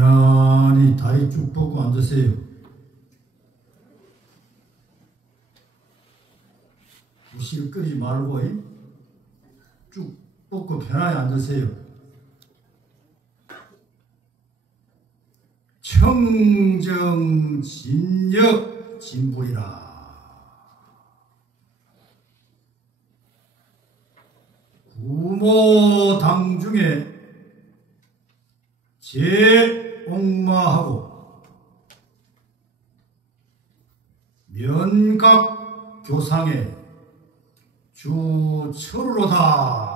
편안히 다리 쭉 뻗고 앉으세요. 부실거리지 말고 쭉 뻗고 편안히 앉으세요. 청정진력 진불이라. 구모당중에 제옥마하고 면각교상에 주철로다.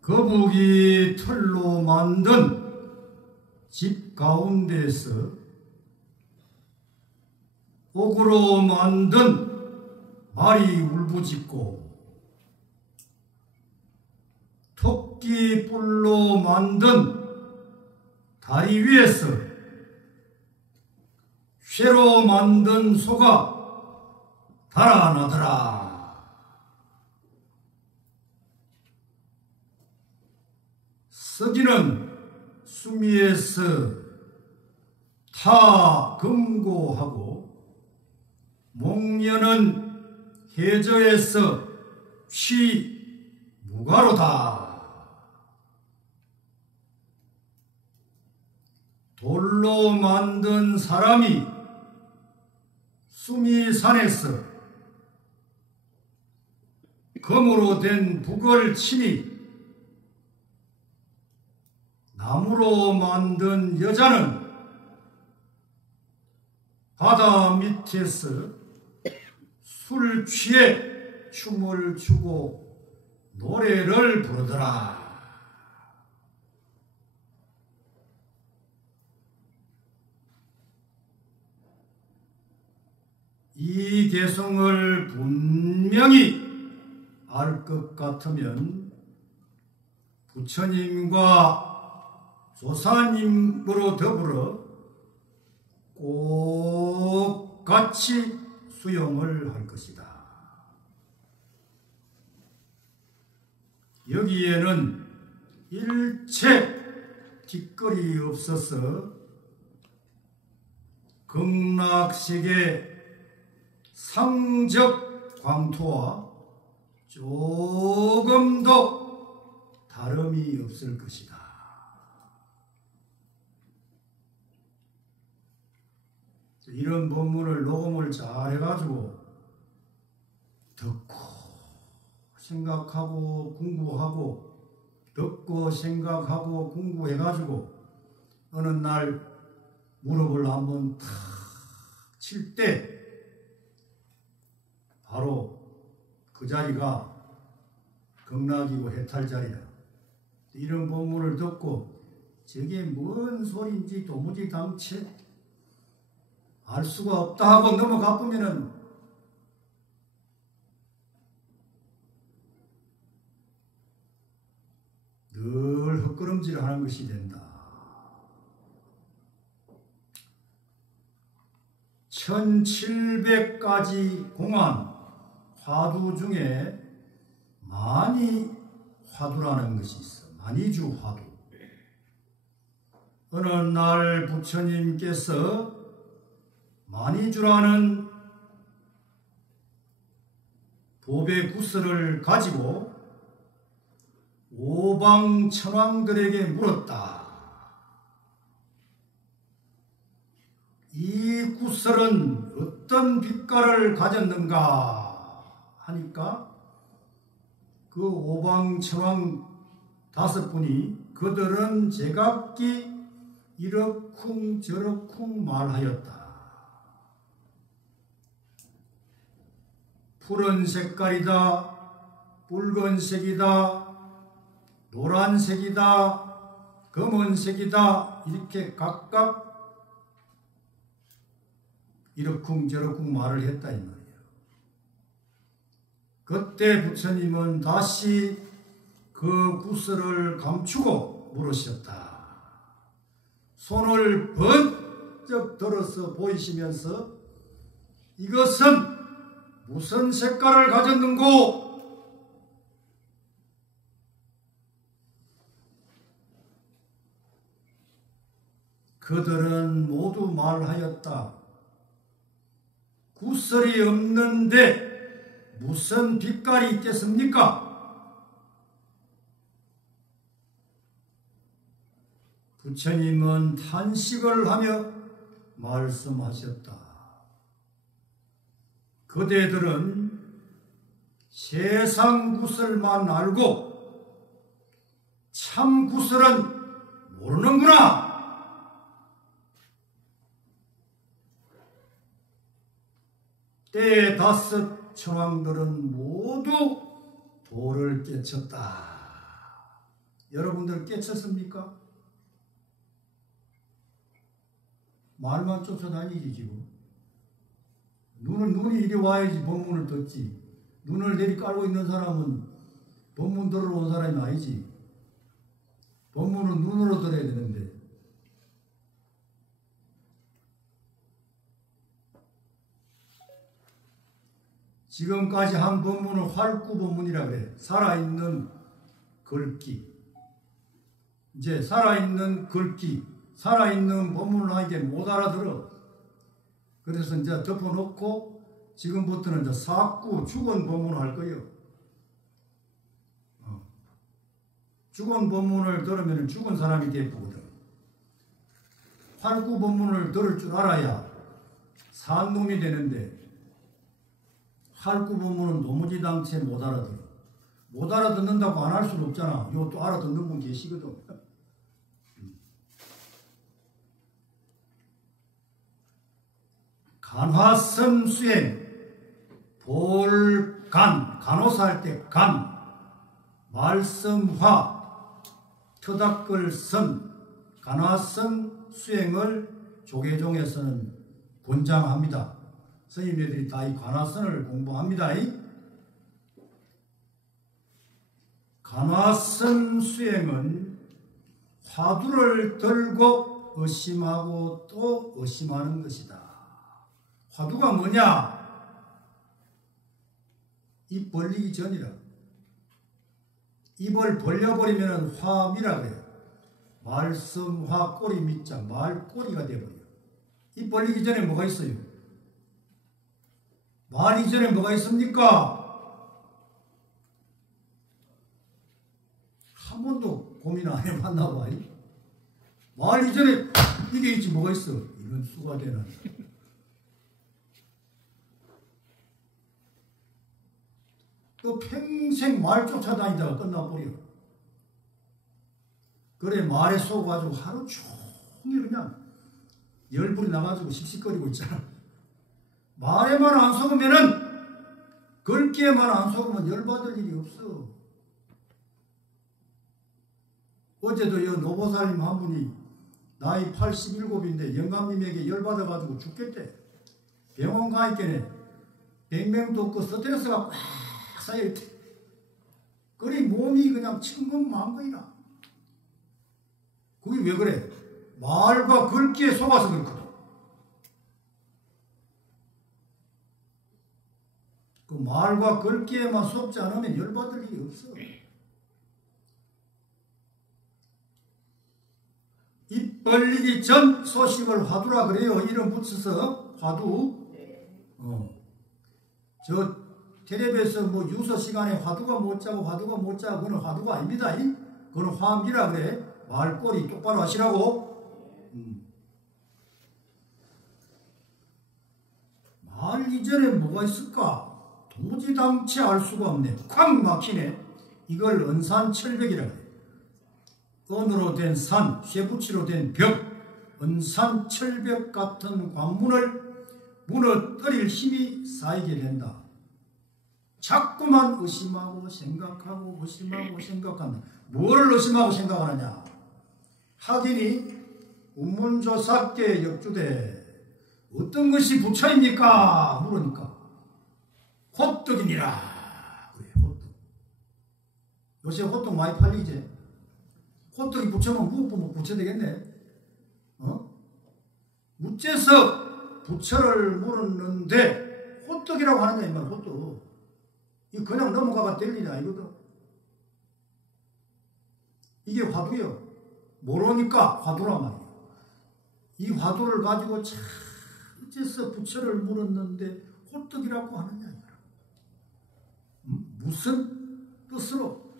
거북이 털로 만든 집 가운데서 옥으로 만든 말이 울부짖고 토끼 뿔로 만든 다리 위에서 쇠로 만든 소가 달아나더라. 서기는 수미에서 타금고하고 목련은 해저에서 취무가로다. 돌로 만든 사람이 수미산에서 금으로 된 북을 치니 나무로 만든 여자는 바다 밑에서 술 취해 춤을 추고 노래를 부르더라. 이 개성을 분명히 알 것 같으면 부처님과 조사님으로 더불어 꼭 같이 수용을 할 것이다. 여기에는 일체 뒷거리 없어서 극락세계 상적 광토와 조금도 다름이 없을 것이다. 이런 본문을 녹음을 잘 해가지고 듣고 생각하고 공부하고 듣고 생각하고 공부해가지고 어느 날 무릎을 한번 탁 칠 때 바로 그 자리가 극락이고 해탈 자리다. 이런 본문을 듣고 저게 뭔 소리인지 도무지 당체 알 수가 없다 하고 넘어가 보면은 늘 헛걸음질을 하는 것이 된다. 1700가지 공안 화두 중에 많이 화두라는 것이 있어. 많이주 화두. 어느 날 부처님께서 많이주라는 보배 구슬을 가지고 오방천왕들에게 물었다. 이 구슬은 어떤 빛깔을 가졌는가 하니까 그 오방천왕 5분이 그들은 제각기 이러쿵 저러쿵 말하였다. 푸른 색깔이다, 붉은색이다, 노란색이다, 검은색이다, 이렇게 각각 이러쿵 저러쿵 말을 했다 이 말이에요. 그때 부처님은 다시 그 구슬을 감추고 물으셨다. 손을 번쩍 들어서 보이시면서 이것은 무슨 색깔을 가졌는고? 그들은 모두 말하였다. 구설이 없는데 무슨 빛깔이 있겠습니까? 부처님은 탄식을 하며 말씀하셨다. 그대들은 세상 구설만 알고 참 구설은 모르는구나. 때에 다섯 천왕들은 모두 도를 깨쳤다. 여러분들 깨쳤습니까? 말만 쫓아다니지 지금. 눈이 이리 와야지 법문을 듣지. 눈을 내리 깔고 있는 사람은 법문 들으러 온 사람이 아니지. 법문은 눈으로 들어야 되는데. 지금까지 한 법문은 활구법문이라 그래. 살아있는 글귀. 이제 살아있는 글귀, 살아있는 법문을 하기에 못 알아들어. 그래서 이제 덮어놓고 지금부터는 이제 사구, 죽은 법문을 할 거예요. 죽은 법문을 들으면 죽은 사람이 되거든. 활구 법문을 들을 줄 알아야 산 놈이 되는데 활구 법문은 도무지당체 못 알아들어. 못 알아듣는다고 안 할 수는 없잖아. 이것도 알아듣는 분 계시거든. 간화선 수행, 볼간, 간호사 할 때 간, 말씀화, 터닥글선, 간화선 수행을 조계종에서는 권장합니다. 스님네들이 다 이 간화선을 공부합니다. 간화선 수행은 화두를 들고 의심하고 또 의심하는 것이다. 화두가 뭐냐? 입 벌리기 전이라. 입을 벌려버리면 화미라 그래요. 말씀화 꼬리 밑자 말꼬리가 돼버려요. 입 벌리기 전에 뭐가 있어요? 말 이전에 뭐가 있습니까? 한 번도 고민 안 해봤나 봐. 말 이전에 이게 있지 뭐가 있어? 이런 수가 되는. 또 평생 말 쫓아다니다가 끝나버려. 그래 말에 속아가지고 하루 종일 그냥 열불이 나가지고 씩씩거리고 있잖아. 말에만 안 속으면은, 글귀에만 안 속으면 열받을 일이 없어. 어제도 이 노보살님 한 분이 나이 87인데 영감님에게 열받아가지고 죽겠대. 병원 가 있겠네. 백명도 없고 스트레스가 꽉 쌓여있대. 그래 몸이 그냥 층근만근이라. 그게 왜 그래? 말과 글귀에 속아서 그렇거든. 그 말과 글귀에만 속지 않으면 열받을 일이 없어. 입 벌리기 전 소식을 화두라 그래요. 이름 붙여서 화두. 저 텔레비에서 뭐 유서 시간에 화두가 못 자고 그거는 화두가 아닙니다. 그거는 화미라 그래. 말꼬리 똑바로 하시라고. 말 이전에 뭐가 있을까? 도무지당치 알 수가 없네. 콱 막히네. 이걸 은산철벽이라 그래. 은으로 된 산, 쇠붙이로 된 벽, 은산철벽 같은 관문을 무너뜨릴 힘이 쌓이게 된다. 자꾸만 의심하고 생각하고 의심하고 생각한다. 뭐를 의심하고 생각하느냐? 하기니 운문조사께 역주되 어떤 것이 부처입니까? 물으니까 호떡이니라. 그래, 호떡. 요새 호떡 많이 팔리지? 호떡이 부처면 무엇보면 부처 되겠네. 우째서 부처를 물었는데 호떡이라고 하느냐 이 말. 호떡. 이 그냥 넘어가가 될 일이 아니거든. 이게 화두요. 모르니까 화두란 말이에요. 이 화두를 가지고 참 어째서 부처를 물었는데 호떡이라고 하느냐. 무슨 뜻으로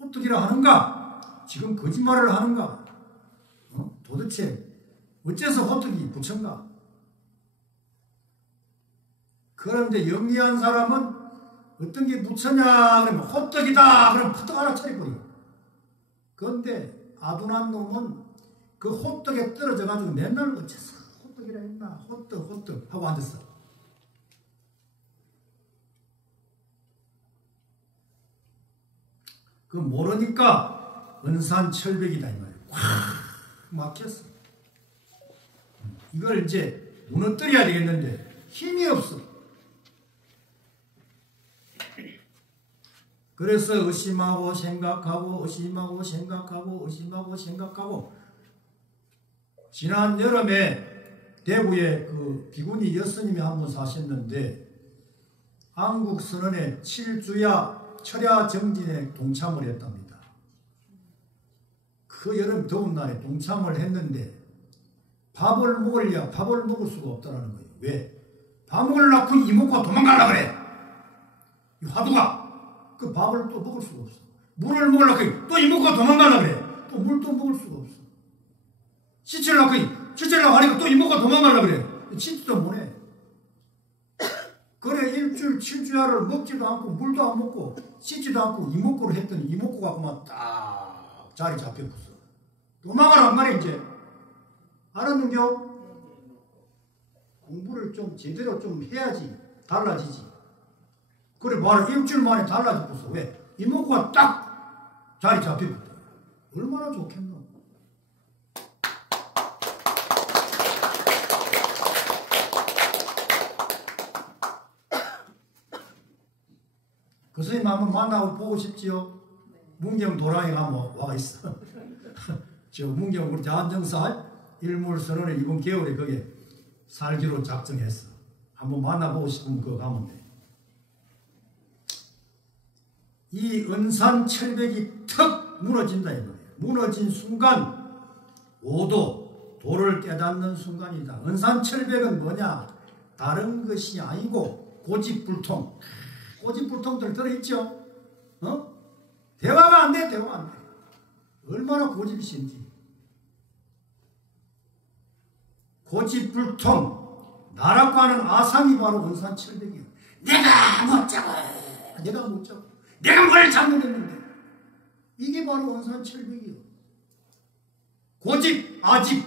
호떡이라 하는가? 지금 거짓말을 하는가? 도대체 어째서 호떡이 부처인가? 그런데 영리한 사람은 어떤 게 부처냐 그러면 호떡이다 그러면 푸떡 하나 차려버려. 그런데 아둔한 놈은 그 호떡에 떨어져 가지고 맨날 어째서 호떡이라 했나 호떡 하고 앉았어. 그 모르니까 은산철벽이다 이 말이에요. 확 막혔어. 이걸 이제 무너뜨려야 되겠는데 힘이 없어. 그래서 의심하고 생각하고 의심하고 생각하고 의심하고 생각하고 지난 여름에 대구에 그 비구니 여스님이 한 분 사셨는데 안국선언의 7주야 철야 정진에 동참을 했답니다. 그 여름 더운 날에 동참을 했는데 밥을 먹으려 밥을 먹을 수가 없다는 거예요. 왜? 밥 먹으려고 이목구가 도망가려 그래. 이 화두가 그 밥을 또 먹을 수가 없어. 물을 먹으려고 또 이목구가 도망가려 그래. 또 물도 먹을 수가 없어. 씻으려고 하니까 또 이목구가 도망가려 그래. 씻지도 못해. 그래 일주일 7주야를 먹지도 않고 물도 안 먹고 씻지도 않고 이목구를 했더니 이목구가 그만 딱 자리 잡혀버렸어. 도망가란 말이야 이제. 알았는겨? 공부를 좀 제대로 좀 해야지 달라지지. 그래 바로 일주일 만에 달라졌어. 왜? 이목구가 딱 자리 잡혀버렸다. 얼마나 좋겠노. 그 선생님 한번 만나고 보고 싶지요? 문경 도랑에 한번 와 있어. 저 문경 우리 자한정사 일몰선언에 이번 겨울에 거기에 살기로 작정했어. 한번 만나보고 싶으면 그거 가면 돼. 이 은산철벽이 턱 무너진다 이거예요. 무너진 순간 오도 도를 깨닫는 순간이다. 은산철벽은 뭐냐? 다른 것이 아니고 고집불통. 고집불통들 들어있죠? 대화가 안 돼, 대화가 안 돼. 얼마나 고집이 심지. 고집불통, 나라고 하는 아상이 바로 은산철벽이에요. 내가 못 잡아. 내가 뭘 잘못했는데. 이게 바로 은산철벽이에요. 고집, 아집.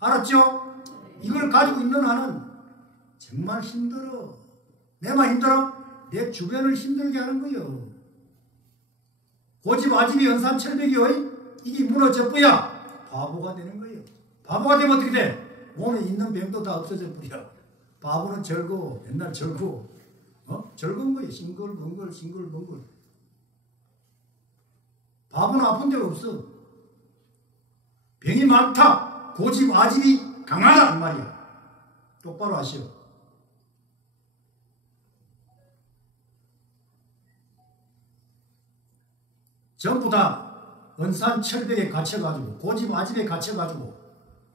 알았죠? 이걸 가지고 있는 한은 정말 힘들어. 내만 힘들어? 내 주변을 힘들게 하는 거요. 고집 아집이 은산철벽이요. 이게 무너져버야 바보가 되는 거예요. 바보가 되면 어떻게 돼? 몸에 있는 병도 다 없어져 버려. 바보는 즐거워. 맨날 즐거워. 즐거운 거예요. 싱글벙글. 바보는 아픈 데가 없어. 병이 많다. 고집 아집이 강하다 이 말이야. 똑바로 하시오. 전부 다 은산철벽에 갇혀가지고 고집 아집에 갇혀가지고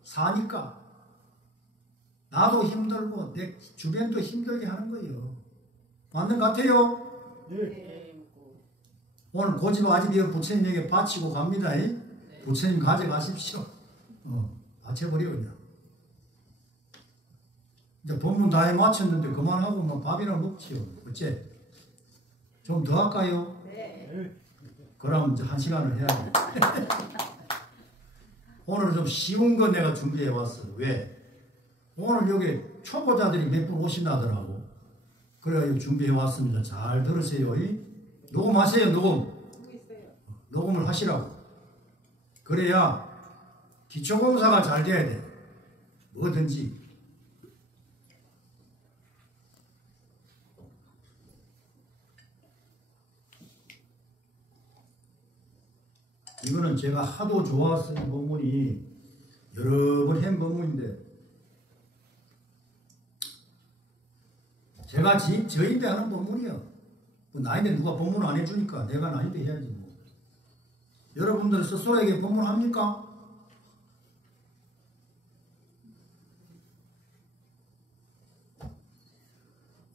사니까 나도 힘들고 내 주변도 힘들게 하는 거예요. 맞는 것 같아요? 네. 오늘 고집 아집이 부처님에게 바치고 갑니다. 부처님 가져가십시오. 바쳐버려 그냥. 이제 본문 다 해 마쳤는데 그만하고 뭐 밥이나 먹지요. 어째? 좀 더 할까요? 네. 그럼 이제 1시간을 해야 돼. 오늘은 좀 쉬운 거 내가 준비해 왔어. 왜? 오늘 여기 초보자들이 몇 분 오신다더라고. 그래서 준비해 왔습니다. 잘 들으세요. 녹음하세요. 녹음을 하시라고. 그래야 기초공사가 잘 돼야 돼. 뭐든지. 이거는 제가 하도 좋아서 쓴 본문이 여러 번 한 본문인데 제가 저인데 하는 본문이요. 나인데 누가 본문 안 해주니까 내가 나인데 해야지 뭐. 여러분들 스스로에게 본문 합니까?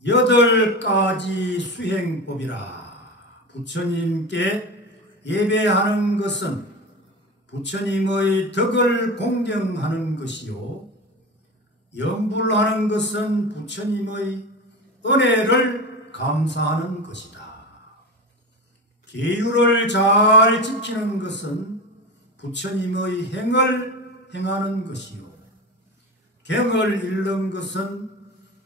8가지 수행법이라. 부처님께 예배하는 것은 부처님의 덕을 공경하는 것이요, 염불하는 것은 부처님의 은혜를 감사하는 것이다. 계율을 잘 지키는 것은 부처님의 행을 행하는 것이요, 경을 읽는 것은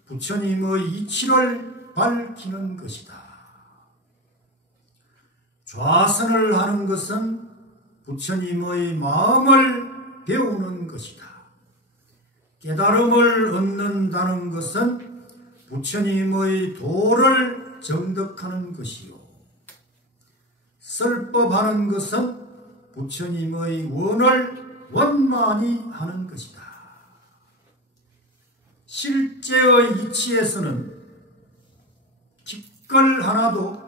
부처님의 이치를 밝히는 것이다. 좌선을 하는 것은 부처님의 마음을 배우는 것이다. 깨달음을 얻는다는 것은 부처님의 도를 정득하는 것이요, 설법하는 것은 부처님의 원을 원만히 하는 것이다. 실제의 이치에서는 기끌 하나도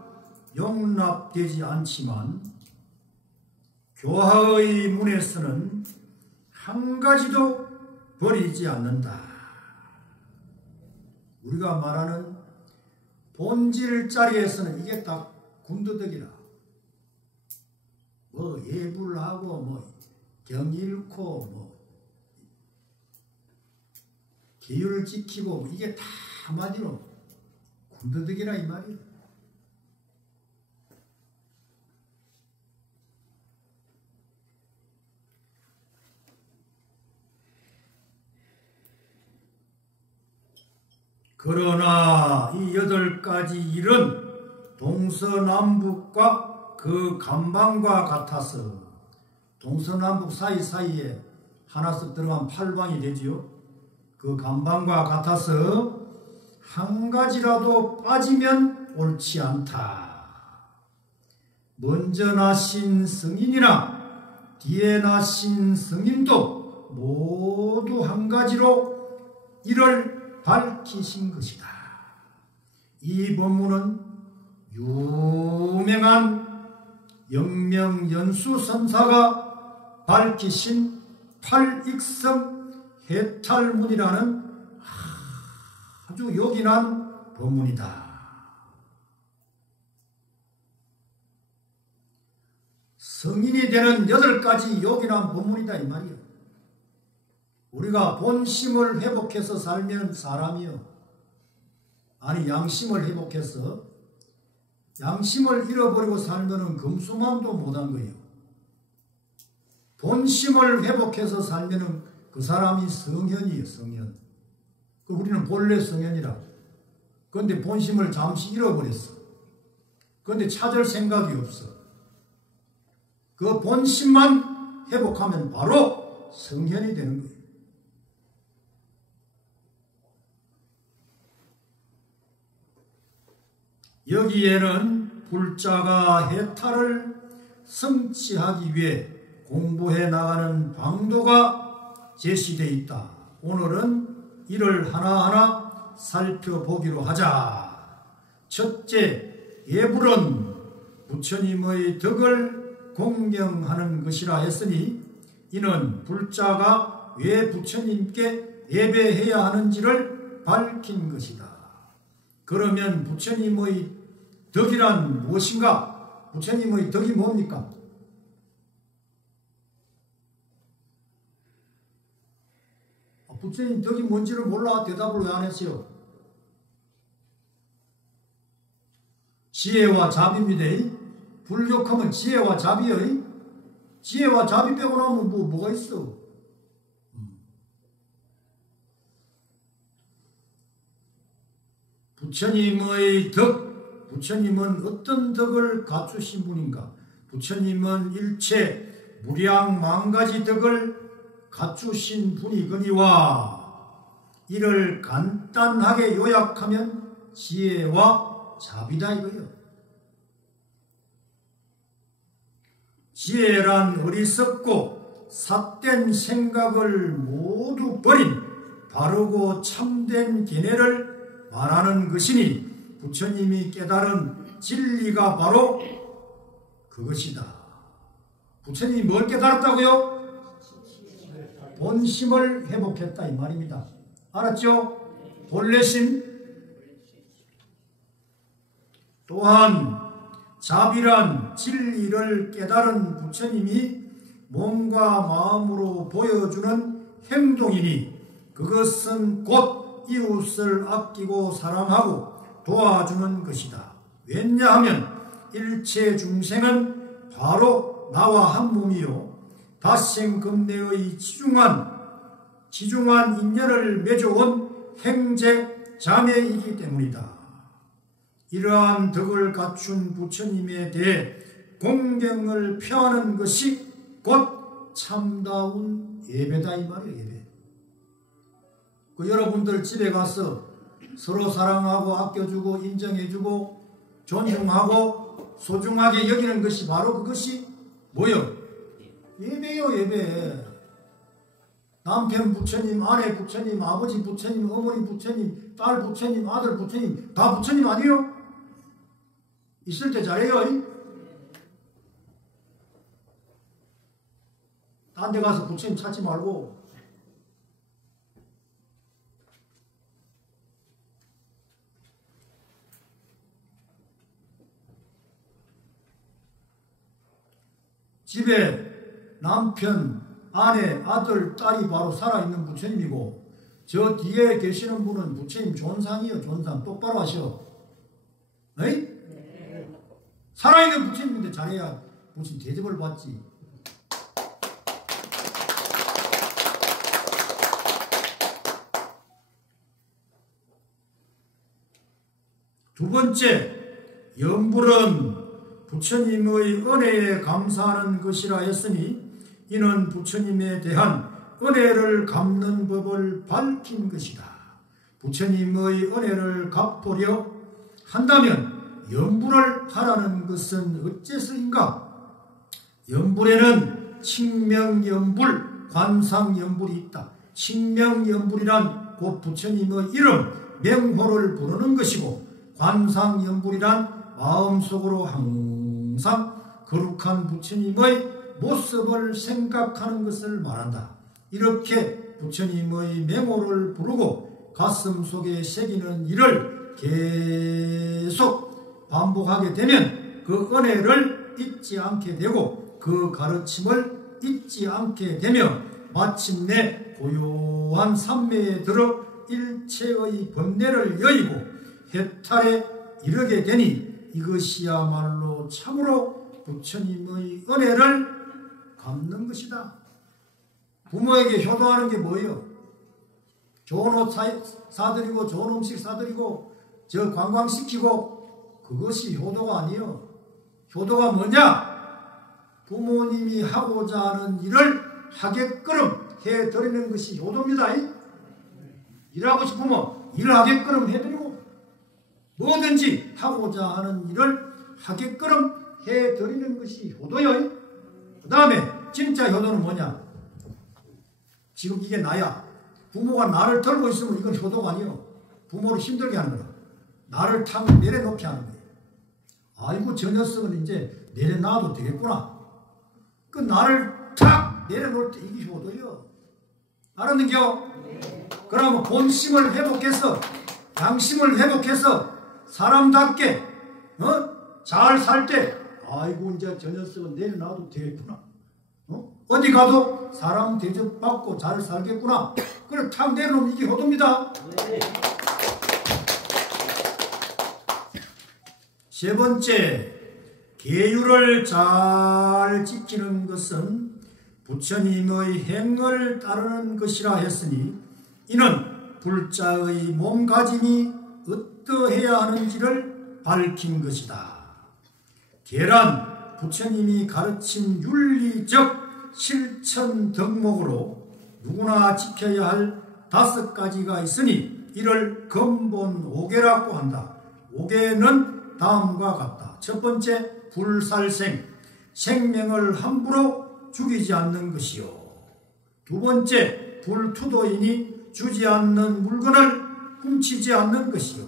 용납되지 않지만 교화의 문에서는 한 가지도 버리지 않는다. 우리가 말하는 본질 자리에서는 이게 딱 군더더기라. 뭐 예불하고 뭐 경일코 뭐 계율을 지키고 이게 다 한마디로 군더더기라 이 말이에요. 그러나 이 8가지 일은 동서남북과 그 간방과 같아서, 동서남북 사이사이에 하나씩 들어간 8방이 되지요. 그 간방과 같아서 한 가지라도 빠지면 옳지 않다. 먼저 나신 성인이나 뒤에 나신 성인도 모두 한 가지로 이를 밝히신 것이다. 이 본문은 유명한 영명연수선사가 밝히신 팔익성 해탈문이라는 아주 요긴한 법문이다. 성인이 되는 8가지 요긴한 법문이다 이 말이요. 우리가 본심을 회복해서 살면 사람이요, 아니 양심을 회복해서 양심을 잃어버리고 살면은 금수만도 못한 거예요. 본심을 회복해서 살면은 그 사람이 성현이에요. 성현. 우리는 본래 성현이라. 그런데 본심을 잠시 잃어버렸어. 그런데 찾을 생각이 없어. 그 본심만 회복하면 바로 성현이 되는 거예요. 여기에는 불자가 해탈을 성취하기 위해 공부해 나가는 방도가 제시되어 있다. 오늘은 이를 하나하나 살펴보기로 하자. 첫째, 예불은 부처님의 덕을 공경하는 것이라 했으니 이는 불자가 왜 부처님께 예배해야 하는지를 밝힌 것이다. 그러면 부처님의 덕이란 무엇인가? 부처님의 덕이 뭡니까? 부처님 덕이 뭔지를 몰라 대답을 왜 안 했어요? 지혜와 자비입니다. 불욕하면 지혜와 자비요. 지혜와 자비 빼고 나면 뭐가 있어? 부처님의 덕, 부처님은 어떤 덕을 갖추신 분인가? 부처님은 일체 무량만가지 덕을 갖추신 분이거니와 이를 간단하게 요약하면 지혜와 자비다 이거예요. 지혜란 어리석고 삿된 생각을 모두 버린 바르고 참된 견해를 말하는 것이니 부처님이 깨달은 진리가 바로 그것이다. 부처님이 뭘 깨달았다고요? 본심을 회복했다 이 말입니다. 알았죠? 본래심, 또한 자비란 진리를 깨달은 부처님이 몸과 마음으로 보여주는 행동이니 그것은 곧 이웃을 아끼고 사랑하고 도와주는 것이다. 왜냐하면 일체 중생은 바로 나와 한 몸이요 닷생금내의 지중한 인연을 맺어온 형제 자매이기 때문이다. 이러한 덕을 갖춘 부처님에 대해 공경을 표하는 것이 곧 참다운 예배다 이 말이에요. 예배. 여러분들 집에 가서 서로 사랑하고 아껴주고 인정해주고 존중하고 소중하게 여기는 것이 바로 그것이 뭐요? 예배요. 예배. 남편 부처님, 아내 부처님, 아버지 부처님, 어머니 부처님, 딸 부처님, 아들 부처님 다 부처님 아니에요? 있을 때 잘해요. 딴 데 가서 부처님 찾지 말고 집에 남편, 아내, 아들, 딸이 바로 살아있는 부처님이고 저 뒤에 계시는 분은 부처님 존상이요. 존상. 똑바로 하셔. 에이? 살아있는 부처님인데 잘해야 무슨 대접을 받지. 두 번째, 염불은 부처님의 은혜에 감사하는 것이라 했으니 이는 부처님에 대한 은혜를 갚는 법을 밝힌 것이다. 부처님의 은혜를 갚으려 한다면 염불을 하라는 것은 어째서인가? 염불에는 칭명염불, 관상염불이 있다. 칭명염불이란 곧 부처님의 이름, 명호를 부르는 것이고 관상염불이란 마음속으로 항상 거룩한 부처님의 모습을 생각하는 것을 말한다. 이렇게 부처님의 명호를 부르고 가슴 속에 새기는 일을 계속 반복하게 되면 그 은혜를 잊지 않게 되고 그 가르침을 잊지 않게 되며 마침내 고요한 삼매에 들어 일체의 번뇌를 여의고 해탈에 이르게 되니 이것이야말로 참으로 부처님의 은혜를 갚는 것이다. 부모에게 효도하는 게 뭐예요? 좋은 옷 사드리고 좋은 음식 사드리고 저 관광시키고 그것이 효도가 아니에요. 효도가 뭐냐? 부모님이 하고자 하는 일을 하게끔 해드리는 것이 효도입니다. 일하고 싶으면 일하게끔 해드리고 뭐든지 하고자 하는 일을 하게끔 해드리는 것이 효도요. 그 다음에 진짜 효도는 뭐냐? 지금 이게 나야. 부모가 나를 들고 있으면 이건 효도가 아니에요. 부모를 힘들게 하는 거야. 나를 탁 내려놓게 하는 거예요. 아이고 저 녀석은 이제 내려놔도 되겠구나. 그 나를 탁 내려놓을 때 이게 효도예요. 알았는겨? 네. 그러면 본심을 회복해서 양심을 회복해서 사람답게 잘 살 때 아이고 이제 저 녀석은 내려놔도 되겠구나. 어디 가도 사람 대접받고 잘 살겠구나. 그래 탁 내려놓으면 이게 효도입니다. 네. 세 번째, 계율을 잘 지키는 것은 부처님의 행을 따르는 것이라 했으니 이는 불자의 몸가짐이 어떠해야 하는지를 밝힌 것이다. 계란, 부처님이 가르친 윤리적 실천 덕목으로 누구나 지켜야 할 5가지가 있으니 이를 근본 5계라고 한다. 5계는 다음과 같다. 첫 번째, 불살생, 생명을 함부로 죽이지 않는 것이요. 두 번째, 불투도이니 주지 않는 물건을 훔치지 않는 것이요.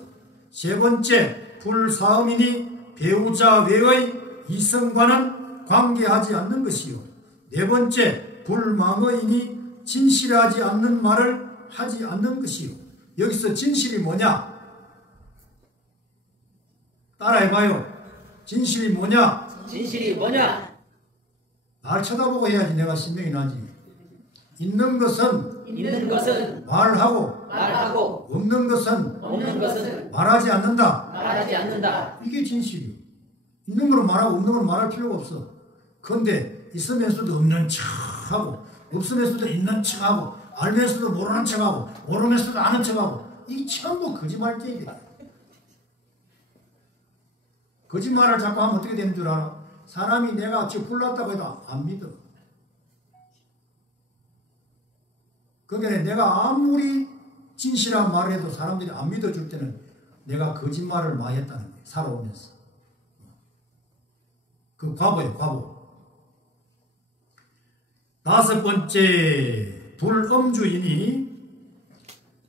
세 번째, 불사음이니 배우자 외의 이성과는 관계하지 않는 것이요. 네 번째, 불망의이니 진실하지 않는 말을 하지 않는 것이요. 여기서 진실이 뭐냐? 따라해봐요. 진실이 뭐냐? 진실이 뭐냐? 날 쳐다보고 해야지 내가 신명이 나지. 있는 것은 말하고 없는 것은 말하지 않는다. 이게 진실이에요. 있는 거는 말하고 없는 거는 말할 필요가 없어. 그런데 있으면서도 없는 척하고 없으면서도 있는 척하고 알면서도 모르는 척하고 모르면서도 아는 척하고 이게 전부 거짓말쟁이들. 거짓말을 자꾸 하면 어떻게 되는 줄 알아? 사람이 내가 지금 불났다고 해도 안 믿어. 그러니까 내가 아무리 진실한 말을 해도 사람들이 안 믿어줄 때는 내가 거짓말을 많이 했다는 거예요. 살아오면서. 그 과보예요. 과보. 5번째, 불엄주인이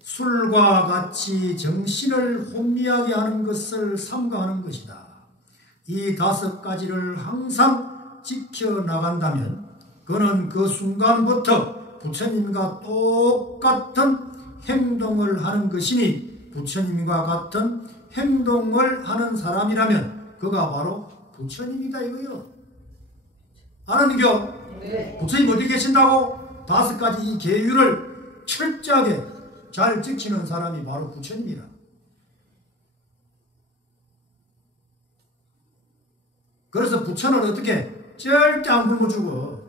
술과 같이 정신을 혼미하게 하는 것을 삼가하는 것이다. 이 5가지를 항상 지켜나간다면 그는 그 순간부터 부처님과 똑같은 행동을 하는 것이니 부처님과 같은 행동을 하는 사람이라면 그가 바로 부처님이다 이거요. 아는겨? 네. 부처님 어디 계신다고? 5가지 이 계율을 철저하게 잘 지키는 사람이 바로 부처님이라. 그래서 부처는 어떻게? 절대 안 굶어 죽어.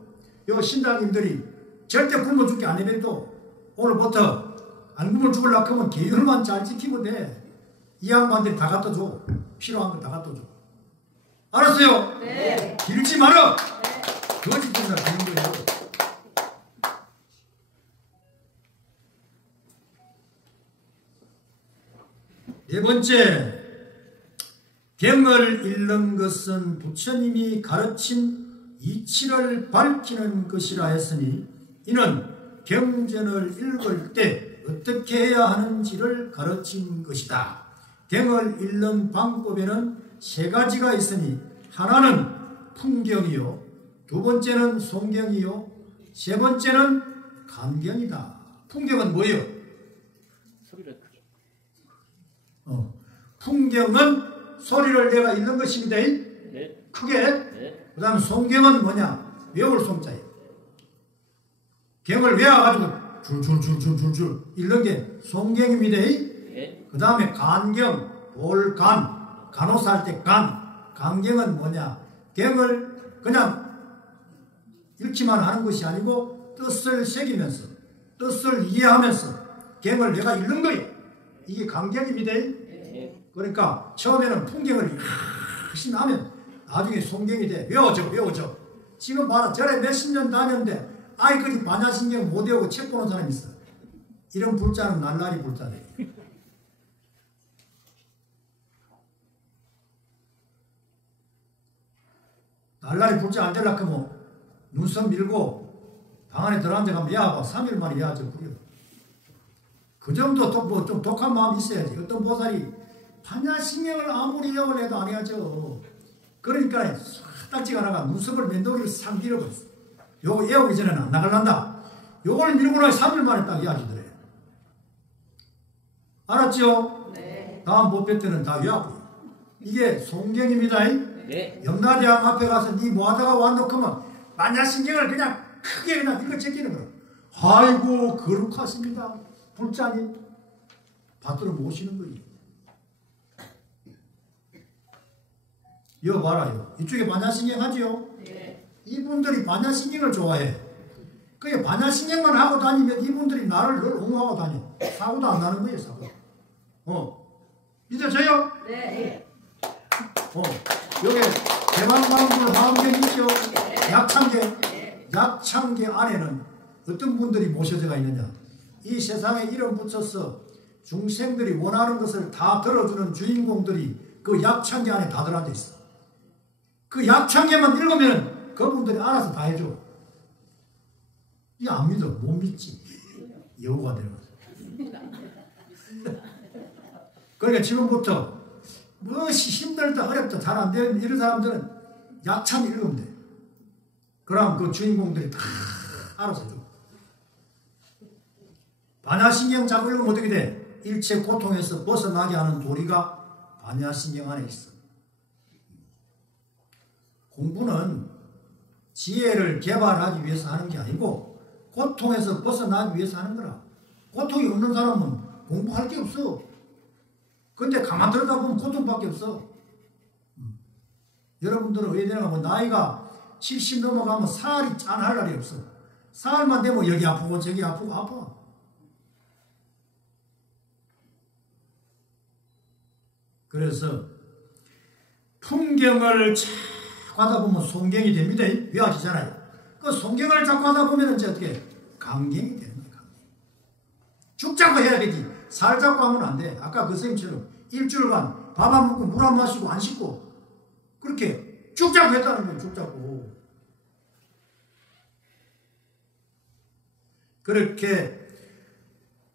요 신당님들이 절대 굶어 죽게 안 해도 오늘부터 안 굶어 죽으려고 하면 계율만 잘 지키면 돼. 이 양반들이 다 갖다 줘. 필요한 거 다 갖다 줘. 알았어요? 네. 잃지 마라. 네. 거짓말을 하는 거예요. 네 번째, 경을 읽는 것은 부처님이 가르친 이치를 밝히는 것이라 했으니 이는 경전을 읽을 때 어떻게 해야 하는지를 가르친 것이다. 경을 읽는 방법에는 3가지가 있으니 하나는 풍경이요, 2번째는 송경이요, 3번째는 감경이다. 풍경은 뭐예요? 소리를 크게. 풍경은 소리를 내가 읽는 것입니다. 네. 크게. 네. 그 다음 송경은 뭐냐? 외울 송자예요. 경을 외워가지고 줄줄줄줄줄 읽는 게 송경입니다. 네. 그 다음에 간경, 볼간, 간호사 할 때 간, 간경은 뭐냐? 경을 그냥 읽기만 하는 것이 아니고 뜻을 새기면서 뜻을 이해하면서 경을 내가 읽는 거예요. 이게 간경입니다. 그러니까 처음에는 풍경을 열심히 하면 나중에 송경이 돼. 외워져. 지금 봐라. 절에 몇십 년 다녔는데 아이까지 반야신경 못 외우고 책 보는 사람이 있어. 이런 불자는 날라리 불자네. 날라리 불자 안 되려고 하면 눈썹 밀고 방 안에 들어앉아 가면 야봐 3일 만에 야저 부려. 그 정도 좀 독한 마음이 있어야지. 어떤 보살이 반야신경을 아무리 외우려 해도 안 해야죠. 그러니까 딱지가 나가 눈썹을 면도기를 싹 밀어버렸어. 요거 외우기 전에는 안 나갈란다. 요걸 밀고 나서 3일 만에 딱 이해하시더래. 알았죠? 네. 다음 법회 때는 다 외우고. 이게 송경입니다. 네. 염라대왕 앞에 가서 니 뭐하다가 왔노 하면 반야신경을 그냥 크게 그냥 읽어 제끼는 거야. 아이고 거룩하십니다. 불자님 받들어 모시는 거예요. 이거 봐라요. 이쪽에 반야신경 하지요? 네. 이분들이 반야신경을 좋아해. 그게 반야신경만 하고 다니면 이분들이 나를 늘 옹호하고 다녀. 사고도 안 나는 거예요, 사고. 믿어져요? 네. 여기 대만방불 화엄경 있죠? 네. 약창계. 네. 약창계 안에는 어떤 분들이 모셔져가 있느냐? 이 세상에 이름 붙여서 중생들이 원하는 것을 다 들어주는 주인공들이 그 약창계 안에 다 들어앉아 있어. 그 약창계만 읽으면 그분들이 알아서 다 해줘. 이거 안 믿어. 못 믿지. 여우가 되는 거죠. 그러니까 지금부터 무엇이 힘들다 어렵다 잘 안 되는 이런 사람들은 약창 읽으면 돼. 그럼 그 주인공들이 다 알아서 해줘. 반야신경 자꾸 읽으면 어떻게 돼? 일체 고통에서 벗어나게 하는 도리가 반야신경 안에 있어. 공부는 지혜를 개발하기 위해서 하는 게 아니고 고통에서 벗어나기 위해서 하는 거라. 고통이 없는 사람은 공부할 게 없어. 근데 가만 들여다보면 고통밖에 없어. 여러분들은 왜 되나 뭐 나이가 70 넘어가면 살이 짠할 날이 없어. 살만 되면 여기 아프고 저기 아프고 아파. 그래서 풍경을 자꾸 하다 보면 송경이 됩니다. 외워지잖아요. 그 송경을 자꾸 하다 보면 이제 어떻게 감경이 되는 거예요. 감경. 죽 잡고 해야 되지. 살 잡고 하면 안 돼. 아까 그 선생님처럼 일주일간 밥 안 먹고 물 안 마시고 안 씻고 그렇게 죽 잡고 했다는 거예요. 죽 잡고. 그렇게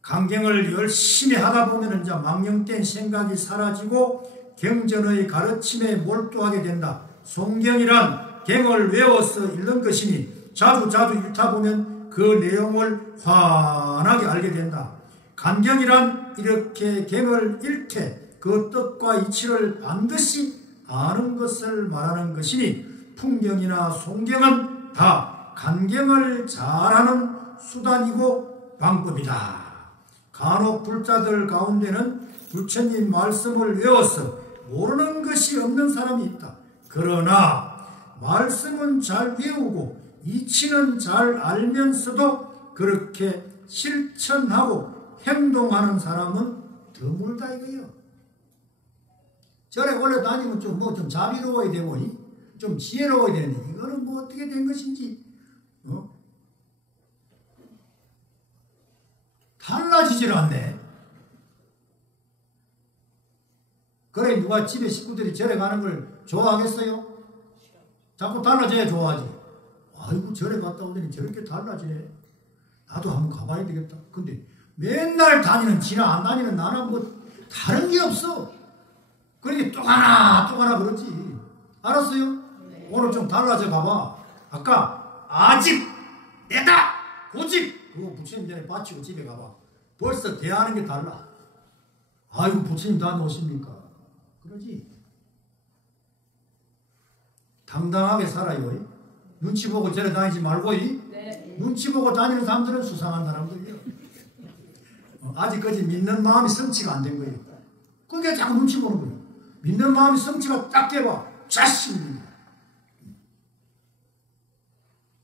강경을 열심히 하다 보면 이제 망령된 생각이 사라지고 경전의 가르침에 몰두하게 된다. 송경이란 경을 외워서 읽는 것이니 자주 읽다 보면 그 내용을 환하게 알게 된다. 간경이란 이렇게 경을 읽되 그 뜻과 이치를 반드시 아는 것을 말하는 것이니 풍경이나 송경은 다 간경을 잘하는 수단이고 방법이다. 간혹 불자들 가운데는 부처님 말씀을 외워서 모르는 것이 없는 사람이 있다. 그러나 말씀은 잘 외우고 이치는 잘 알면서도 그렇게 실천하고 행동하는 사람은 드물다 이거예요. 절에 원래 다니면 좀 자비로워야 되고 좀 지혜로워야 되는데 이거는 뭐 어떻게 된 것인지 달라지질 않네. 그래 누가 집에 식구들이 절에 가는 걸 좋아하겠어요? 자꾸 달라져야 좋아하지. 아이고 절에 갔다 오더니 저렇게 달라지네. 나도 한번 가봐야 되겠다. 근데 맨날 다니는 지나 안 다니는 나는 뭐 다른 게 없어. 그러니 또 가나 그러지. 알았어요? 네. 오늘 좀 달라져 봐봐. 아까 아직 내다 고집 그거 부처님 전에 바치고 집에 가봐. 벌써 대하는 게 달라. 아이고 부처님 다녀오십니까? 그러지. 당당하게 살아요. 눈치 보고 절에 다니지 말고 네. 눈치 보고 다니는 사람들은 수상한 사람들이에요. 아직까지 믿는 마음이 성취가 안 된 거예요. 그러니까 자꾸 눈치 보는 거예요. 믿는 마음이 성취가 딱 돼봐. 자신입니다.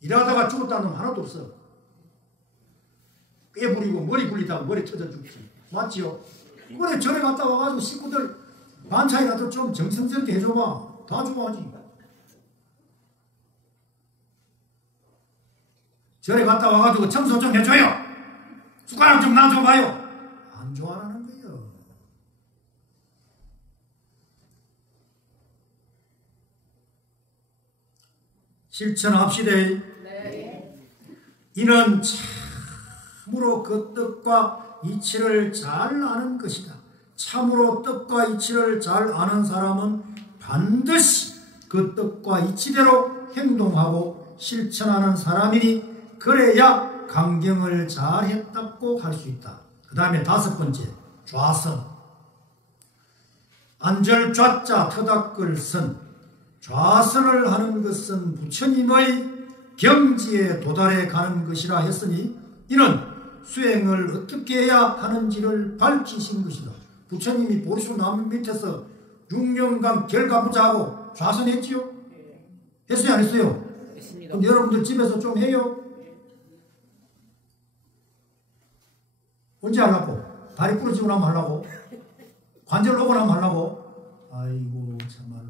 일하다가 죽었다는 놈 하나도 없어. 꽤 부리고 머리 굴리다가 머리 터져 죽지. 맞지요? 그래 절에 갔다 와가지고 식구들 반찬이라도 좀 정성스럽게 해줘봐. 다 좋아하지. 절에 갔다 와가지고 청소 좀 해줘요. 숟가락 좀 놔줘봐요. 안 좋아하는 거예요. 실천합시다. 네. 이는 참으로 그 뜻과 이치를 잘 아는 것이다. 참으로 뜻과 이치를 잘 아는 사람은 반드시 그 뜻과 이치대로 행동하고 실천하는 사람이니 그래야 강경을 잘했다고 할 수 있다. 그 다음에 5번째 좌선. 안절 좌자 터닥글 선. 좌선을 하는 것은 부처님의 경지에 도달해 가는 것이라 했으니 이는 수행을 어떻게 해야 하는지를 밝히신 것이다. 부처님이 보리수 나무 밑에서 6년간 결가부자하고 좌선했지요? 했어요 안 했어요? 했습니다. 그럼 여러분들 집에서 좀 해요? 언제 하려고? 다리 부러지고 나면 하려고? 관절 오고 나면 하려고? 아이고 참말로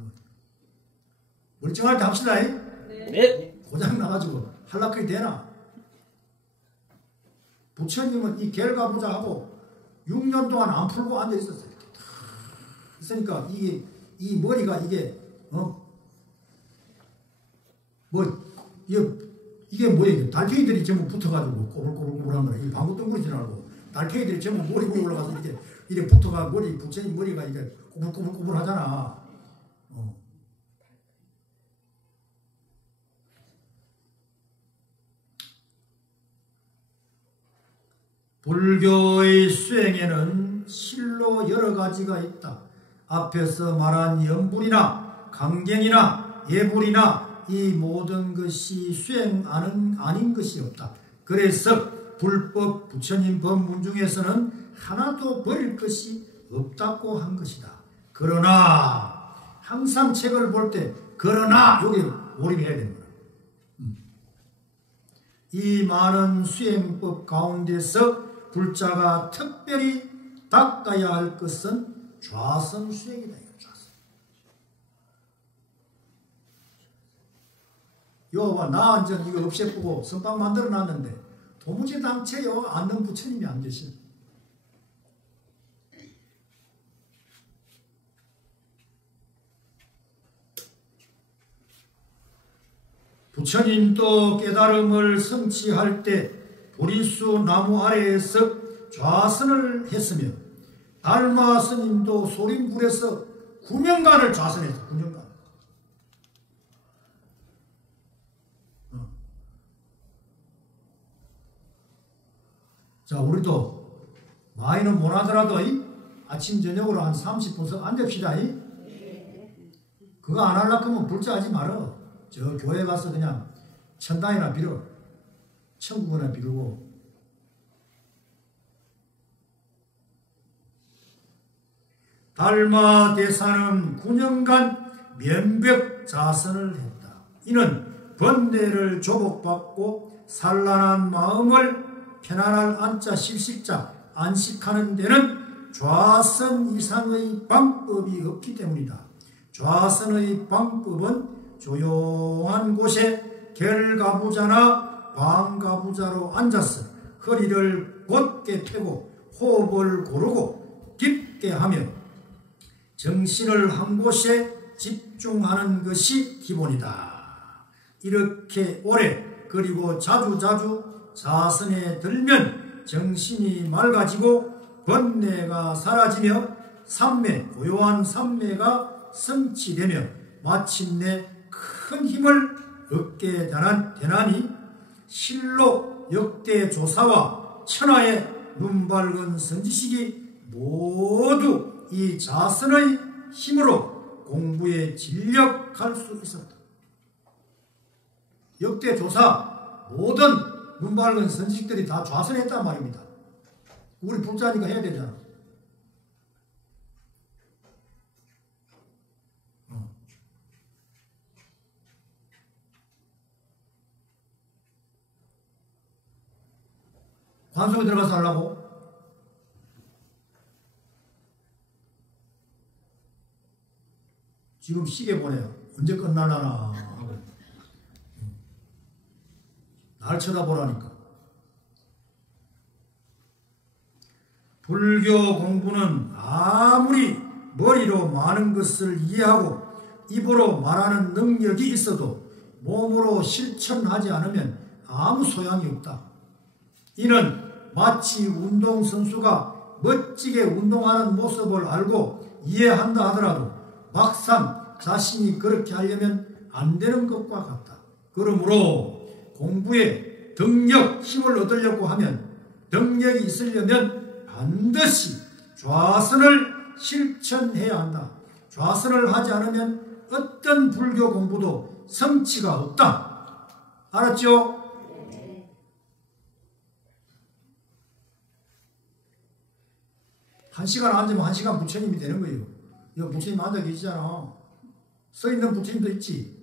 멀쩡할 때 합시다. 네. 고장 나가지고 할락하게 되나? 부처님은 이 결가부자하고 6년 동안 안 풀고 앉아 있었어요. 있으니까 이 머리가 이게 이게 뭐예요? 달팽이들이 전부 붙어가지고 꼬불꼬불꼬불한 거라. 이 방구 덩굴이지 말고 달팽이들이 전부 머리 위에 올라가서 이렇게 붙어가 부처님 머리가 이게 꼬불꼬불꼬불 하잖아. 불교의 수행에는 실로 여러 가지가 있다. 앞에서 말한 염불이나 강경이나 예불이나 이 모든 것이 수행 아닌 것이 없다. 그래서 불법 부처님 법문 중에서는 하나도 버릴 것이 없다고 한 것이다. 그러나 항상 책을 볼 때 그러나 여기 몰입해야 되는 거야. 이 많은 수행법 가운데서 불자가 특별히 닦아야 할 것은 좌선 수행이다. 좌선. 요 봐, 나 완전 이거 없애보고 선방 만들어 놨는데 도무지 당체요 앉는 부처님이 안 계셔. 부처님도 깨달음을 성취할 때 보리수 나무 아래에서 좌선을 했으며 달마 스님도 소림불에서 9년간을 좌선했어. 9년간. 자, 우리도 많이는 못하더라도 아침 저녁으로 한 30분씩 앉읍시다. 그거 안 하려고 하면 불자하지 말어. 저 교회 가서 그냥 천당이나 빌어. 천국이나 빌고. 달마 대사는 9년간 면벽 자선을 했다. 이는 번뇌를 조복받고 산란한 마음을 편안할 안자 십식자 안식하는 데는 좌선 이상의 방법이 없기 때문이다. 좌선의 방법은 조용한 곳에 결가부자나 방가부자로 앉아서 허리를 곧게 펴고 호흡을 고르고 깊게 하며 정신을 한 곳에 집중하는 것이 기본이다. 이렇게 오래 그리고 자주자주 자선에 들면 정신이 맑아지고 번뇌가 사라지며 삼매, 고요한 삼매가 성취되며 마침내 큰 힘을 얻게 되나니 실로 역대 조사와 천하의 눈밝은 선지식이 모두 이 자선의 힘으로 공부에 진력할 수 있었다. 역대 조사 모든 눈밝은 선지식들이 다 좌선했단 말입니다. 우리 불자니까 해야 되잖아. 관속에 들어가서 하려고? 지금 시계 보내요. 언제 끝날라나 하고. 날 쳐다보라니까. 불교 공부는 아무리 머리로 많은 것을 이해하고 입으로 말하는 능력이 있어도 몸으로 실천하지 않으면 아무 소양이 없다. 이는 마치 운동선수가 멋지게 운동하는 모습을 알고 이해한다 하더라도 막상 자신이 그렇게 하려면 안 되는 것과 같다. 그러므로 공부에 덕력, 힘을 얻으려고 하면 덕력이 있으려면 반드시 좌선을 실천해야 한다. 좌선을 하지 않으면 어떤 불교 공부도 성취가 없다. 알았죠? 한 시간 앉으면 한 시간 부처님이 되는 거예요. 여기 부처님 앉아 계시잖아. 서 있는 부처님도 있지.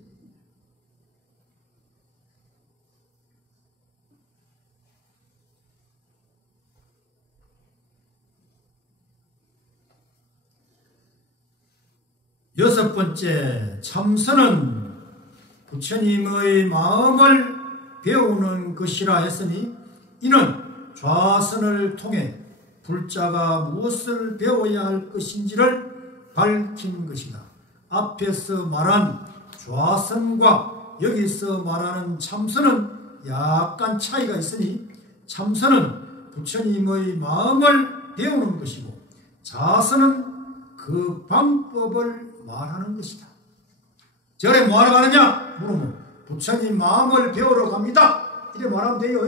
여섯 번째, 참선은 부처님의 마음을 배우는 것이라 했으니 이는 좌선을 통해 불자가 무엇을 배워야 할 것인지를 밝힌 것이다. 앞에서 말한 좌선과 여기서 말하는 참선은 약간 차이가 있으니 참선은 부처님의 마음을 배우는 것이고 자선은 그 방법을 말하는 것이다. 절에 뭐하러 가느냐? 물으면 부처님 마음을 배우러 갑니다. 이래 말하면 돼요.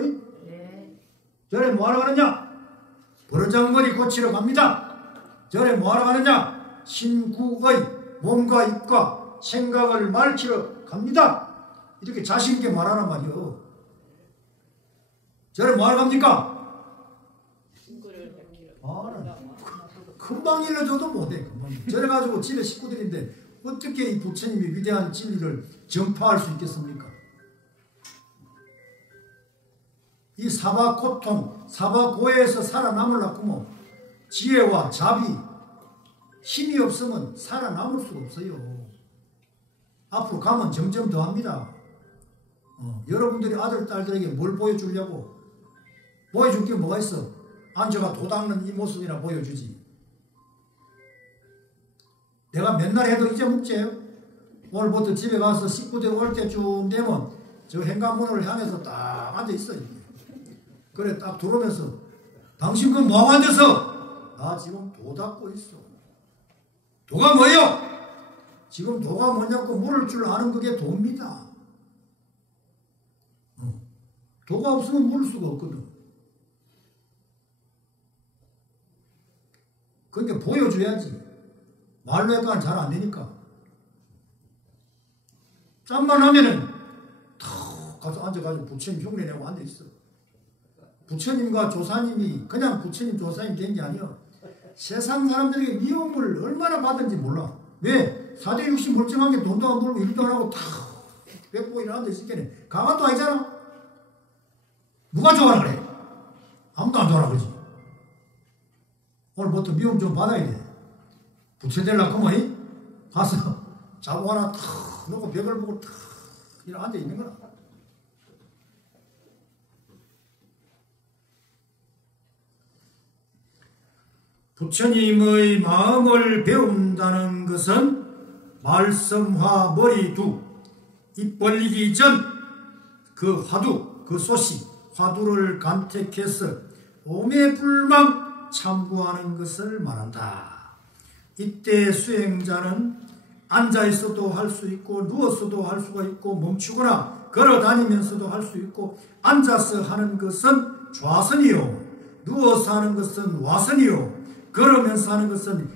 절에 뭐하러 가느냐? 버르장머리 고치러 갑니다. 절에 뭐하러 가느냐? 신구의 몸과 입과 생각을 밝히러 갑니다. 이렇게 자신있게 말하란 말이요. 저를 뭐하러 갑니까? 금방 일러줘도 못해. 금방. 저래가지고 집에 식구들인데 어떻게 이 부처님이 위대한 진리를 전파할 수 있겠습니까? 이 사바고통, 사바고에서 살아남으려고 뭐 지혜와 자비, 힘이 없으면 살아남을 수가 없어요. 앞으로 가면 점점 더 합니다. 여러분들이 아들, 딸들에게 뭘 보여주려고? 보여줄 게 뭐가 있어? 앉아가 도닦는 이 모습이나 보여주지. 내가 맨날 해도 이제 묵제요. 오늘부터 집에 가서 식구들 올 때쯤 되면 저 현관문을 향해서 딱 앉아있어요. 그래 딱 들어오면서 당신 그 뭐하고 앉아서? 나 지금 도 닦고 있어. 도가 뭐예요? 지금 도가 뭐냐고 물을 줄 아는 그게 도입니다. 도가 없으면 물을 수가 없거든. 그러니까 보여줘야지. 말로 약간 잘 안 되니까. 짬만 하면은 탁 가서 앉아가지고 부처님 흉내내고 앉아있어. 부처님과 조사님이 그냥 부처님 조사님 된 게 아니야. 세상 사람들에게 미움을 얼마나 받은지 몰라. 왜? 4대 60 멀쩡한 게 돈도 안 벌고 일도 안 하고 탁 뺏고 이런 앉아있을 게네. 강화도 아니잖아. 누가 좋아라 그래? 아무도 안 좋아라 그러지. 오늘부터 미움 좀 받아야 돼. 부처 되려고 하면 가서 자고 하나 탁 놓고 벽을 보고 탁 이렇게 앉아있는 거야. 부처님의 마음을 배운다는 것은 말씀화 머리두 입 벌리기 전 그 화두, 그 소시, 화두를 간택해서 오매불망 참고하는 것을 말한다. 이때 수행자는 앉아있어도 할 수 있고 누워서도 할 수가 있고 멈추거나 걸어다니면서도 할 수 있고 앉아서 하는 것은 좌선이요 누워서 하는 것은 와선이요 걸으면서 하는 것은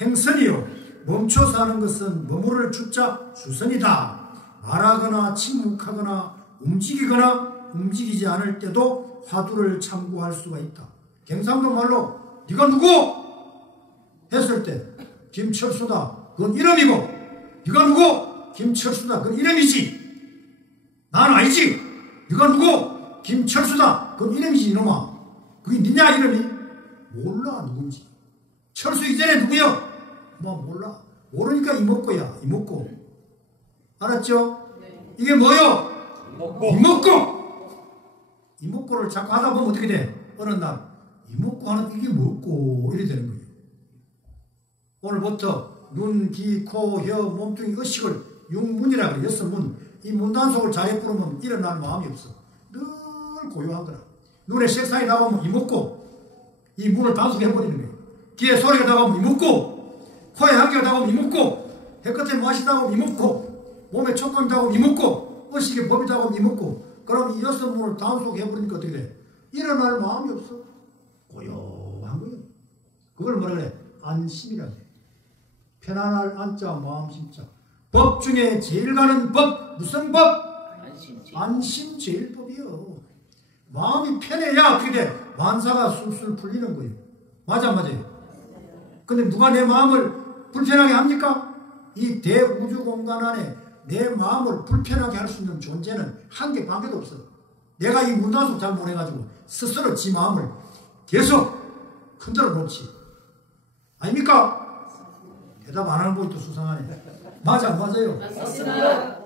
행선이요 멈춰서 하는 것은 머무를 주자 주선이다. 말하거나 침묵하거나 움직이거나 움직이지 않을 때도 화두를 참고할 수가 있다. 경상도 말로 네가 누구? 했을 때 김철수다. 그건 이름이고 네가 누구? 김철수다. 그건 이름이지. 난 아니지. 네가 누구? 김철수다. 그건 이름이지 이놈아. 그게 니냐 이름이? 몰라 누군지. 철수 이전에 누구요? 뭐 몰라. 모르니까 이목구야. 이목구. 알았죠? 네. 이게 뭐요? 이목구. 이목구를 자꾸 하다 보면 어떻게 돼? 어느 날 이목구 하는 이게 뭐고 이래 되는 거예요. 오늘부터 눈, 귀, 코, 혀, 몸뚱이 의식을 육문이라 그래. 여섯 문. 이 문단속을 잘해 부르면 일어날 마음이 없어. 늘 고요한 거라. 눈에 색상이 나오면 이목구. 이 문을 단속해버리는 거예요. 귀에 소리가 나오면 이목구. 코에 향기가 나오면 이목구. 혀끝에 맛이 나오면 이목구. 몸에 촉감이 나오면 이목구. 의식의 법이 나오면 이목구. 그럼 이 여섯 문을 단속해버리니까 어떻게 돼? 일어날 마음이 없어. 고요한 거예요. 그걸 뭐라 그래? 안심이라 그래. 편안할 안자 마음 심자. 법 중에 제일 가는 법 무슨 법? 안심제일법이요. 마음이 편해야 어떻게 돼? 만사가 술술 풀리는 거예요. 맞아요. 근데 누가 내 마음을 불편하게 합니까? 이 대우주 공간 안에 내 마음을 불편하게 할 수 있는 존재는 한 개 반개도 없어. 내가 이 문단속 잘 못해가지고 스스로 지 마음을 계속 흔들어 놓지. 아닙니까? 대답 안 하는 것도 수상하네. 맞아요. 맞습니다.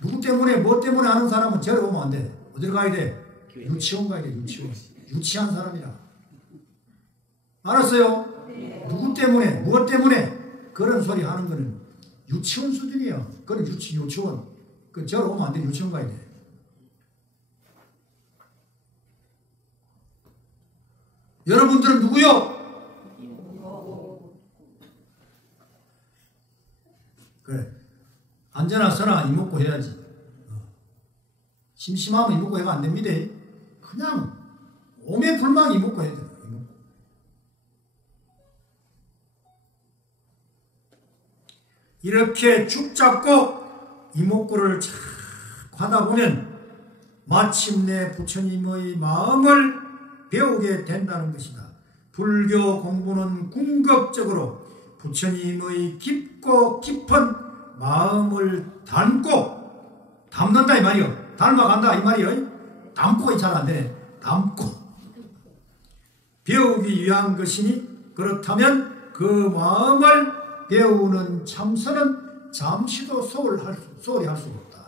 누구 때문에 뭐 때문에 하는 사람은 저리 오면 안 돼. 어디로 가야 돼? 유치원 가야 돼. 유치원. 유치한 사람이라. 알았어요? 네. 누구 때문에 무엇 때문에 그런 소리 하는 거는 유치원 수준이야. 그건 유치원. 그 저리 오면 안 돼. 유치원 가야 돼. 여러분들은 누구요? 그래. 앉아나 서나 이목구 해야지. 심심하면 이목구 해가 안 됩니다. 그냥 오매불망 이목구 해야 돼요. 이렇게 죽 잡고 이목구를 착 하다 보면 마침내 부처님의 마음을 배우게 된다는 것이다. 불교 공부는 궁극적으로 부처님의 깊고 깊은 마음을 담는다 이 말이요. 닮아간다 이 말이요. 담고 잘 안 되네. 담고 배우기 위한 것이니 그렇다면 그 마음을 배우는 참선은 잠시도 소홀히 할 수가 없다.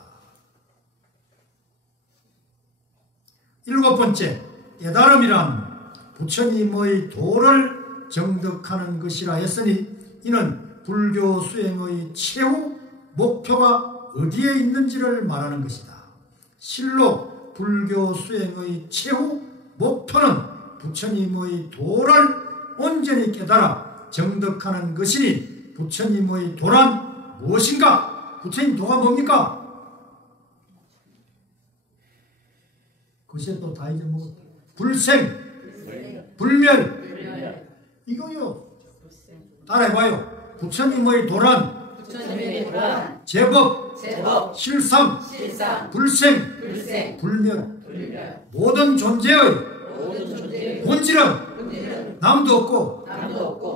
7번째, 깨달음이란 부처님의 도를 정득하는 것이라 했으니 이는 불교 수행의 최후 목표가 어디에 있는지를 말하는 것이다. 실로 불교 수행의 최후 목표는 부처님의 도를 온전히 깨달아 정득하는 것이니 부처님의 도란 무엇인가? 부처님 도가 뭡니까? 그것이 또 다 잊어먹었다. 불생, 불멸. 이거요. 따라해봐요. 부처님의 도란 제법, 실상, 불생, 불멸. 모든 존재의 본질은 남도 없고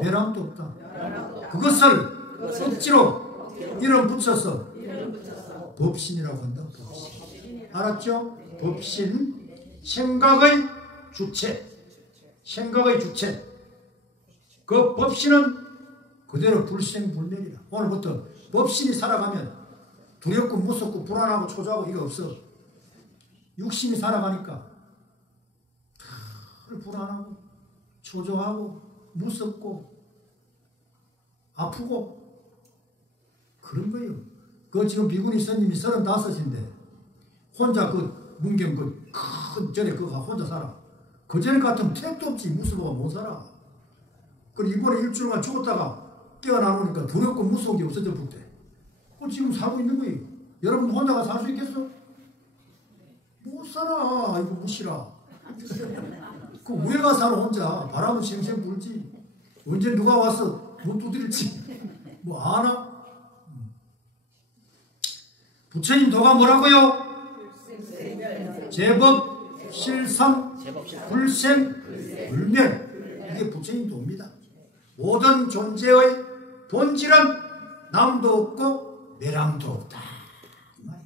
멸함도 없다. 그것을 억지로 이름 붙여서 법신이라고 한다. 법신. 알았죠? 법신, 생각의 주체. 그 법신은 그대로 불생불멸이다. 오늘부터 법신이 살아가면 두렵고 무섭고 불안하고 초조하고 이거 없어. 육신이 살아가니까 불안하고 초조하고 무섭고 아프고 그런 거예요. 그 지금 비구니 스님이 35인데 혼자 그 문경 그 큰 절에 그거 혼자 살아. 그 전에 같으면 택도 없지. 무서워 못 살아. 그리고 이번에 일주일간 죽었다가 깨어나오니까 두렵고 무서운 게 없어져 볼때. 그 지금 살고 있는 거예요. 여러분 혼자가 살 수 있겠어? 못 살아. 이거 무시라. 그 왜 가 살아 혼자. 바람은 쌩쌩 불지. 언제 누가 와서 못 두드릴지 뭐 아나? 부처님 도가 뭐라고요? 제법, 실상, 불생, 불멸. 이게 부처님 도입니다. 모든 존재의 본질은 남도 없고 멸함도 없다. 이 말이에요.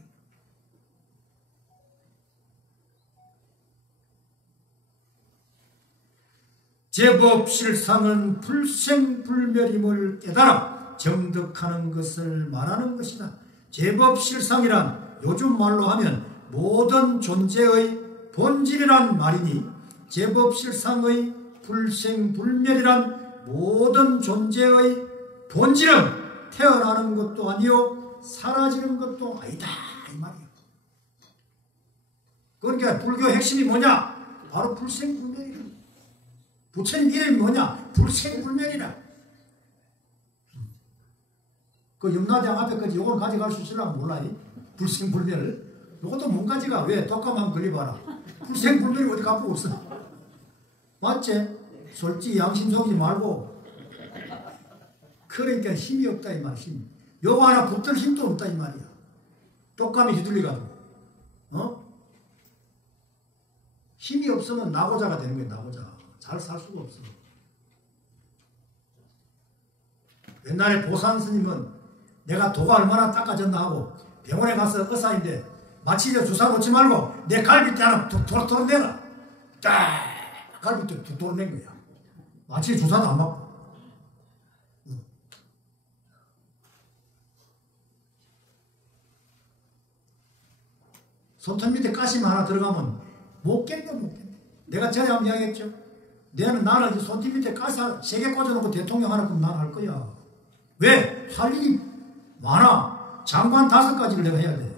제법 실상은 불생불멸임을 깨달아 정득하는 것을 말하는 것이다. 제법 실상이란 요즘 말로 하면 모든 존재의 본질이란 말이니 제법 실상의 불생불멸이란 모든 존재의 본질은 태어나는 것도 아니요 사라지는 것도 아니다 이 말이에요. 그러니까 불교 핵심이 뭐냐? 바로 불생불멸이다. 부처님 이름이 뭐냐? 불생불멸이라. 그 염라대왕 앞에까지 요걸 가져갈 수 있으려면 몰라요. 불생불멸. 요것도 못 가져가. 왜? 독감하면 걸려봐라. 불생불멸이 어디 갖고 없어. 맞지? 솔직히 양심 속이지 말고. 그러니까 힘이 없다 이 말이야. 힘. 요거 하나 붙들 힘도 없다 이 말이야. 독감이 휘둘려가지고. 힘이 없으면 나고자가 되는 거야. 나고자. 잘 살 수가 없어. 옛날에 보산 스님은 내가 도가 얼마나 닦아졌나 하고 병원에 가서 의사인데 마취제 주사 놓지 말고 내 갈비뼈 하나 톡톡 내라. 딱 갈비뼈 톡톡 낸 거야. 마취제 주사도 안 맞고. 손톱 밑에 가시만 하나 들어가면 못 깼네. 내가 전에 한번 이야기했죠. 나는 손톱 밑에 가시 3개 꽂아놓고 대통령 하나 그럼 난 할 거야. 왜? 할 일이 많아. 장관 5가지를 내가 해야 돼.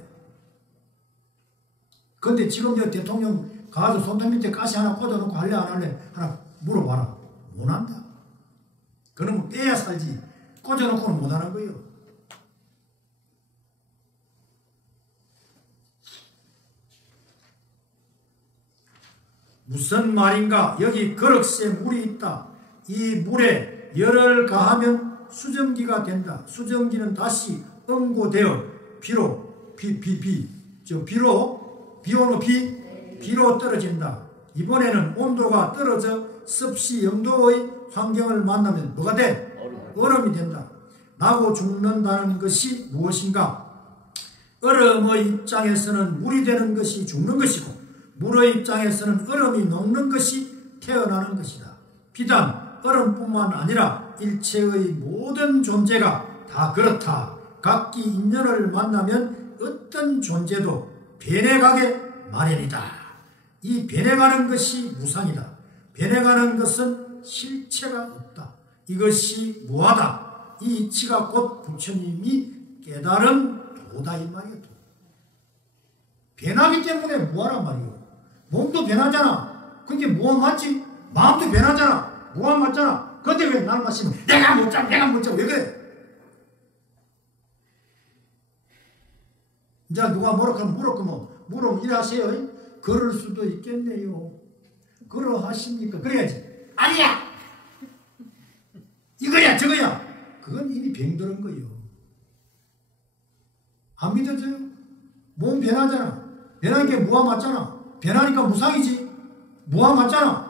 근데 지금 저 대통령 가서 손톱 밑에 가시 하나 꽂아놓고 할래 안 할래 하나 물어봐라. 못 한다. 그러면 빼야 살지. 꽂아놓고는 못 하는 거예요. 무슨 말인가? 여기 그릇에 물이 있다. 이 물에 열을 가하면 수증기가 된다. 수증기는 다시 응고되어 비로 비로 떨어진다. 이번에는 온도가 떨어져 습시 0도의 환경을 만나면 뭐가 돼? 얼음이 된다. 나고 죽는다는 것이 무엇인가? 얼음의 입장에서는 물이 되는 것이 죽는 것이고, 물의 입장에서는 얼음이 녹는 것이 태어나는 것이다. 비단 얼음뿐만 아니라 일체의 모든 존재가 다 그렇다. 각기 인연을 만나면 어떤 존재도 변해가게 마련이다. 이 변해가는 것이 무상이다. 변해가는 것은 실체가 없다. 이것이 무하다. 이 이치가 곧 부처님이 깨달은 도다 이 말이야. 변하기 때문에 무하란 말이요. 몸도 변하잖아. 그게 무한 맞지? 마음도 변하잖아. 무한 맞잖아. 근데 왜 나를 마시면 내가 못 잡아 왜 그래? 이제 누가 물어보면 일하세요. 그럴 수도 있겠네요. 그러하십니까? 그래야지. 아니야! 이거야 저거야. 그건 이미 병들은 거예요. 안 믿어져요? 몸 변하잖아. 변하는 게 무한 맞잖아. 변하니까 무상이지. 무한 맞잖아.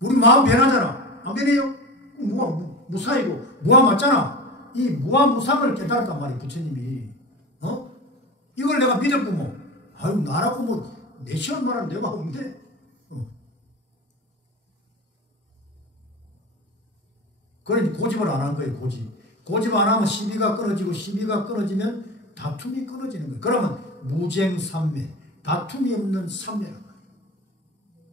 우리 마음 변하잖아. 안 변해요? 무상이고 무한 맞잖아. 이 무한 무상을 깨달았단 말이에요. 부처님이. 이걸 내가 믿었고 나라고 내 시간 말하면 내가 없는데. 그러니 고집을 안 한 거예요. 고집 안 하면 시비가 끊어지고, 시비가 끊어지면 다툼이 끊어지는 거예요. 그러면 무쟁삼매, 다툼이 없는 삼매란 말이에요.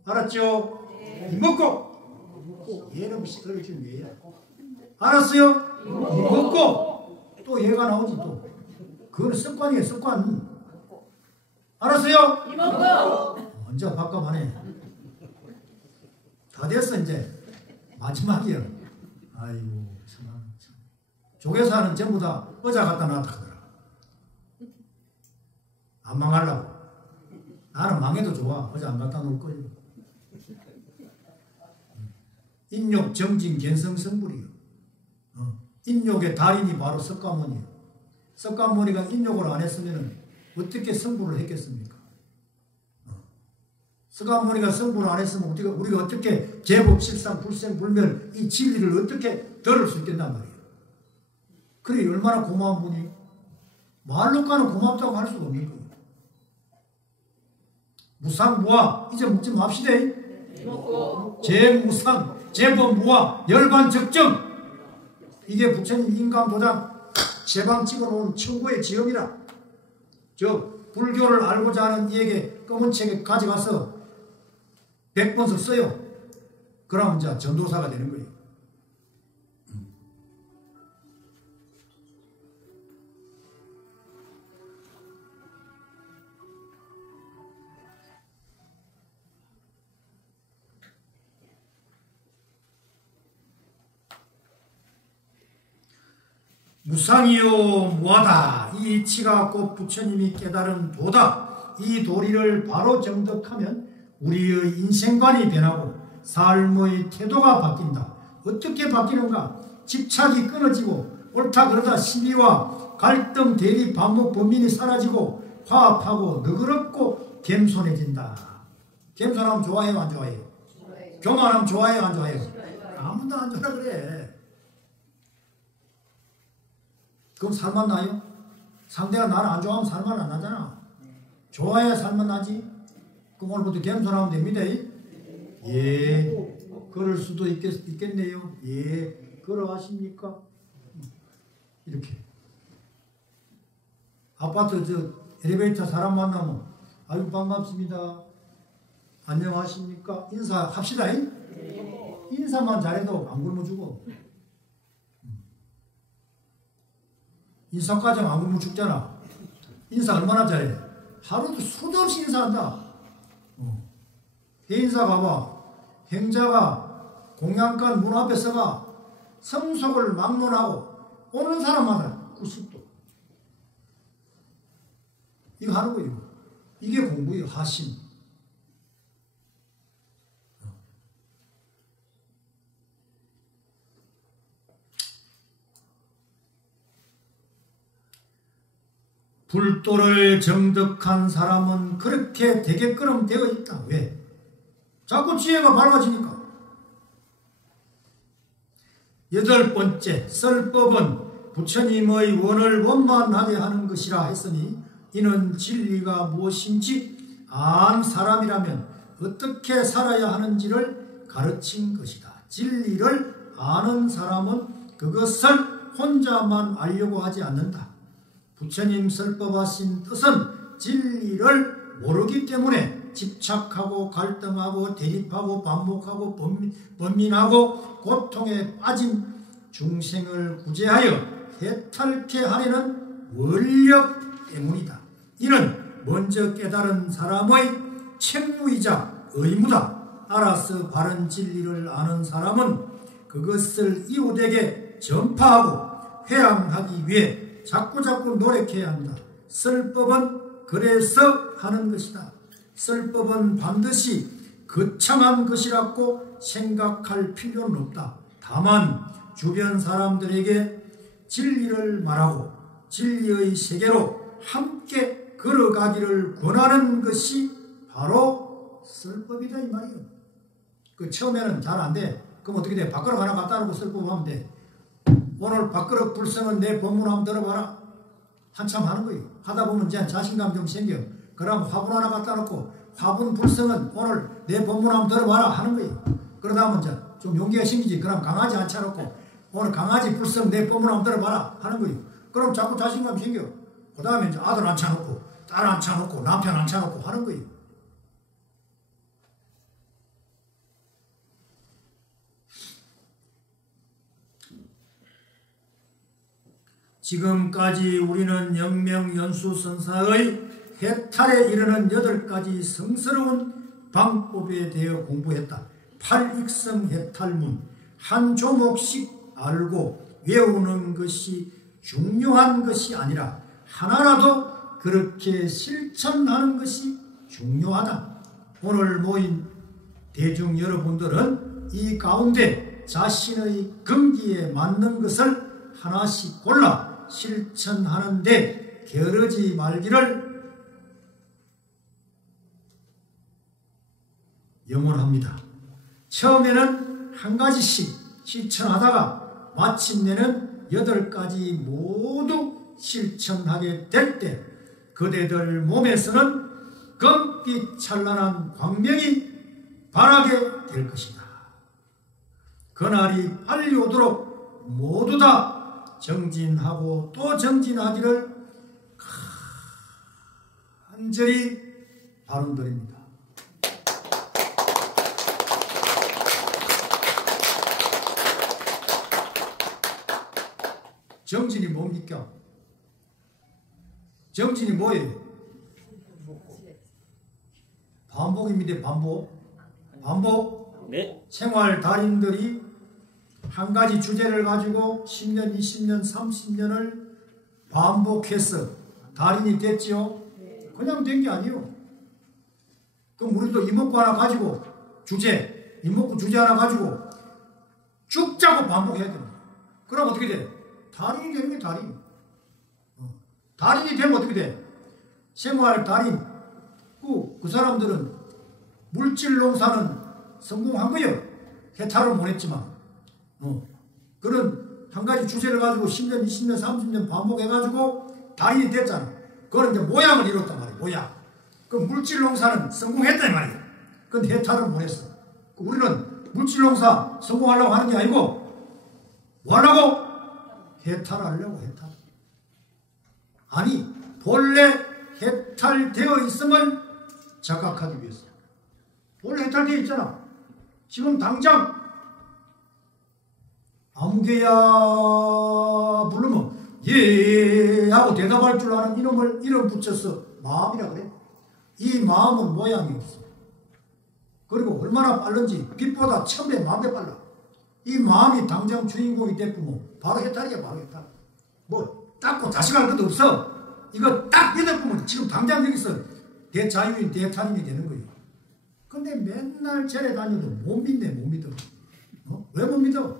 알았죠? 네. 이먹고 얘는 어릴 줄 왜야? 알았어요? 이먹고 또 얘가 나오지 또. 그거는 습관이에요. 습관. 알았어요? 이먹고 언제 바꿔하네. 다 됐어 이제. 마지막이야. 아이고 참. 조계사는 전부 다 의자 갖다 놨다 하더라. 안 망하려고. 나는 망해도 좋아. 의자 안 갖다 놓을 거예요. 인욕 정진 견성성불이요. 인욕의 달인이 바로 석가모니예요. 석가모니가 인욕을 안 했으면 어떻게 성불을 했겠습니까? 석가모니가 성불을 안 했으면 우리가 어떻게 제법 실상 불생 불멸 이 진리를 어떻게 들을 수 있겠단 말이에요. 그래 얼마나 고마운 분이. 말로까는 고맙다고 할 수가 없는 거예요. 무상무화 이제 묻지 맙시다. 제무상 제법무화 열반적정 이게 부처님 인감도장 제방 찍어놓은 천고의 지형이라. 저 불교를 알고자 하는 이에게 검은 책에 가져가서 100번씩 써요. 그러면 이제 전도사가 되는 거예요. 무상이요 무하다. 이 이치가 곧 부처님이 깨달은 도다. 이 도리를 바로 정득하면 우리의 인생관이 변하고 삶의 태도가 바뀐다. 어떻게 바뀌는가? 집착이 끊어지고 옳다 그러다 시비와 갈등, 대립, 반목, 범민이 사라지고 화합하고 너그럽고 겸손해진다. 겸손하면 좋아해요 안 좋아해요? 교만하면 좋아해요 안 좋아해요? 아무도 안 좋아라 그래. 그럼 살만 나요? 상대가 나를 안 좋아하면 살만 안 나잖아. 좋아해야 살만 나지. 그럼 오늘부터 겸손하면 됩니다. 예. 그럴 수도 있겠네요. 예. 그러하십니까? 이렇게. 아파트 엘리베이터 사람 만나면 아유 반갑습니다. 안녕하십니까? 인사합시다. 인사만 잘해도 안 굶어 죽어. 인사과정 안 굶어 죽잖아. 인사 얼마나 잘해? 하루도 수도 없이 인사한다. 해인사 가봐. 행자가 공양간 문 앞에 서가 성속을 막론하고 오는 사람마다 90도. 이거 하는 거예요. 이게 공부예요. 하심. 불도를 정득한 사람은 그렇게 되게끔 되어 있다. 왜? 자꾸 지혜가 밝아지니까. 8번째, 썰법은 부처님의 원을 원만하게 하는 것이라 했으니 이는 진리가 무엇인지 안 사람이라면 어떻게 살아야 하는지를 가르친 것이다. 진리를 아는 사람은 그것을 혼자만 알려고 하지 않는다. 부처님 설법하신 뜻은 진리를 모르기 때문에 집착하고 갈등하고 대립하고 반복하고 번민하고 고통에 빠진 중생을 구제하여 해탈케 하려는 원력 때문이다. 이는 먼저 깨달은 사람의 책무이자 의무다. 알아서 바른 진리를 아는 사람은 그것을 이웃에게 전파하고 회양하기 위해 자꾸자꾸 노력해야 한다. 설법은 그래서 하는 것이다. 설법은 반드시 거창한 것이라고 생각할 필요는 없다. 다만 주변 사람들에게 진리를 말하고 진리의 세계로 함께 걸어가기를 권하는 것이 바로 설법이다 이 말이에요. 그 처음에는 잘 안 돼. 그럼 어떻게 돼? 밥그릇 하나 갖다 놓고 설법하면 돼. 오늘 밥그릇 불성은 내 법문 한번 들어봐라. 한참 하는 거예요. 하다 보면 이제 자신감 좀 생겨. 그럼 화분 하나 갖다 놓고 화분 불성은 오늘 내 법문 한번 들어봐라 하는 거예요. 그러다 보면 이제 좀 용기가 생기지. 그럼 강아지 앉혀놓고 오늘 강아지 불성 내 법문 한번 들어봐라 하는 거예요. 그럼 자꾸 자신감 생겨. 그 다음에 이제 아들 앉혀놓고 딸 앉혀놓고 남편 앉혀놓고 하는 거예요. 지금까지 우리는 영명연수선사의 해탈에 이르는 8가지 성스러운 방법에 대해 공부했다. 8익성 해탈문, 한 조목씩 알고 외우는 것이 중요한 것이 아니라 하나라도 그렇게 실천하는 것이 중요하다. 오늘 모인 대중 여러분들은 이 가운데 자신의 금기에 맞는 것을 하나씩 골라 실천하는데 게으르지 말기를 염원합니다. 처음에는 한 가지씩 실천하다가 마침내는 8가지 모두 실천하게 될 때 그대들 몸에서는 금빛 찬란한 광명이 발하게 될 것이다. 그날이 빨리 오도록 모두 다 정진하고 또 정진하기를 간절히 바람드립니다. 정진이 뭡니까? 정진이 뭐예요? 반복입니다. 반복. 네. 생활 달인들이 한 가지 주제를 가지고 10년, 20년, 30년을 반복해서 달인이 됐지요. 그냥 된 게 아니에요. 그럼 우리도 이목구 하나 가지고 이목구 주제 하나 가지고 쭉 짜고 반복해야 됩니다. 그럼 어떻게 돼? 달인이 되는 게 달인. 달인이 되면 어떻게 돼? 생활 달인. 그 사람들은 물질 농사는 성공한 거예요. 해탈을 못 했지만. 그런 한 가지 주제를 가지고 10년, 20년, 30년 반복해가지고 달인이 됐잖아. 그건 이제 모양을 이뤘단 말이에요. 모양. 그 물질 농사는 성공했단 말이에요. 그건 해탈을 못 했어. 우리는 물질 농사 성공하려고 하는 게 아니고 뭐 하려고? 해탈하려고 해탈. 아니 본래 해탈되어 있음을 자각하기 위해서. 본래 해탈되어 있잖아. 지금 당장 아무개야 부르면 예 하고 대답할 줄 아는 이름을 이름 붙여서 마음이라 그래. 이 마음은 모양이 없어. 그리고 얼마나 빠른지 빛보다 1000배 만배 빨라. 이 마음이 당장 주인공이 됐으면 바로 해탈이야. 바로 해탈. 뭐 닦고 다시 갈 것도 없어. 이거 딱 믿어보면 지금 당장 여기서 대자유인 대탈인이 되는 거예요. 근데 맨날 절에 다녀도 못 믿네. 못 믿어. 왜 못 믿어?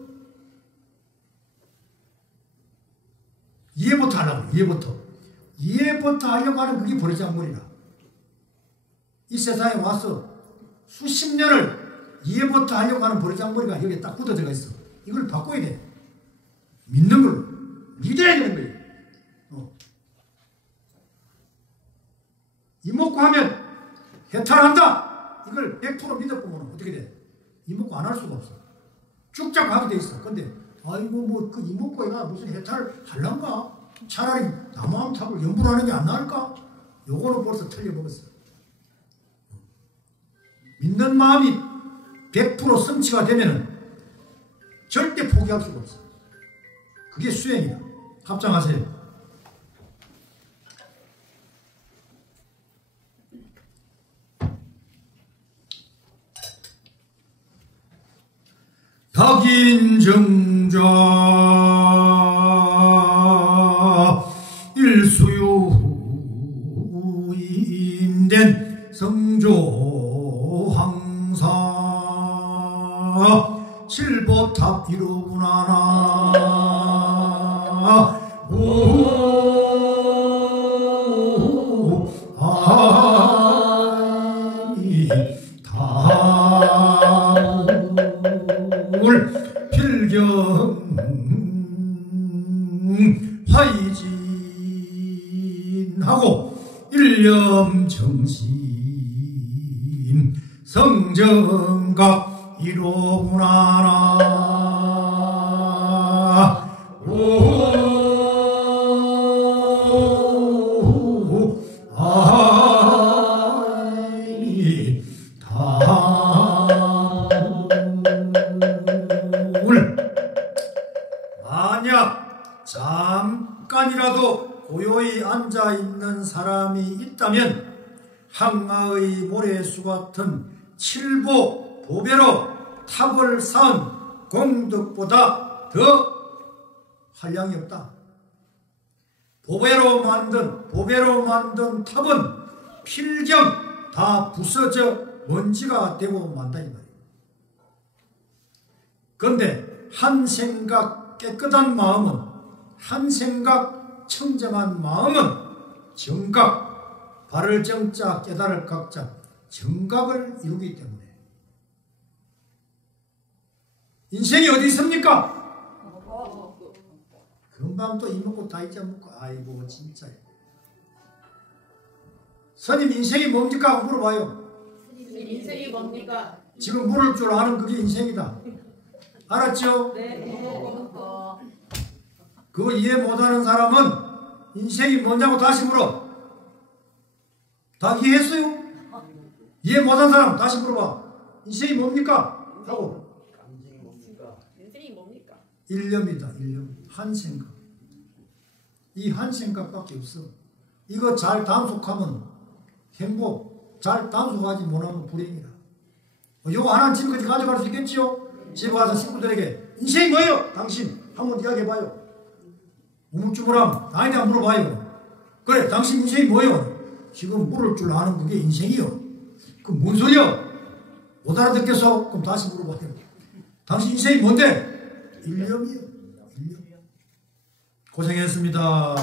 이해부터 하라고. 이해부터. 이해부터 하려고 하는 그게 버르장머리라. 이 세상에 와서 수십 년을 이해부터 하려고 하는 버르장머리가 여기에 딱 붙어 들어가 있어. 이걸 바꿔야 돼. 믿는 걸로. 믿어야 되는 거예요. 이목구 하면 해탈한다. 이걸 100% 믿어보면 어떻게 돼? 이목구 안 할 수가 없어. 쭉쫙 가게 돼 있어. 근데 아이고 뭐 그 이목구가 무슨 해탈을 할란가? 차라리 나무암탑을 연부를 하는 게 안 나을까? 요거는 벌써 틀려먹었어. 믿는 마음이 100% 성취가 되면 절대 포기할 수가 없어. 그게 수행이다. 합장하세요. 박인정자 일수유인된 성조 항사 칠보탑 이루구나나 필경 화이진하고 일념정신 성정각 이로구나라 만약 잠깐이라도 고요히 앉아있는 사람이 있다면 항아의 모래수 같은 칠보 보배로 탑을 쌓은 공덕보다 더 한량이 없다. 보배로 만든 탑은 필경 다 부서져 먼지가 되고 만다 이 말이에요. 그런데 한 생각 깨끗한 마음은, 한 생각 청정한 마음은 정각, 바를 정자 깨달을 각자 정각을 이루기 때문에 인생이 어디 있습니까? 금방 또 이먹고 다 잊어먹고 아이고 진짜. 스님 인생이 뭡니까? 물어봐요. 인생이 뭡니까? 지금 물을 줄 아는 그게 인생이다. 알았죠? 네. 그거 이해 못하는 사람은 인생이 뭐냐고 다시 물어. 다 이해했어요? 이해 못한 사람 다시 물어봐. 인생이 뭡니까? 하고. 인생이 뭡니까? 일념이다. 일념. 한 생각. 이 한 생각밖에 없어. 이거 잘 단속하면 행복, 잘 단속하지 못하면 불행이다. 이거 하나는 집까지 가져갈 수 있겠지요? 집에 와서 친구들에게 인생이 뭐예요? 당신 한번 이야기해봐요. 우물쭈물함 나에게 물어봐요. 그래 당신 인생이 뭐예요? 지금 물을 줄 아는 그게 인생이요. 그럼 뭔 소리야? 못 알아듣겠어? 그럼 다시 물어봐요. 당신 인생이 뭔데? 일념이요. 일념. 고생했습니다.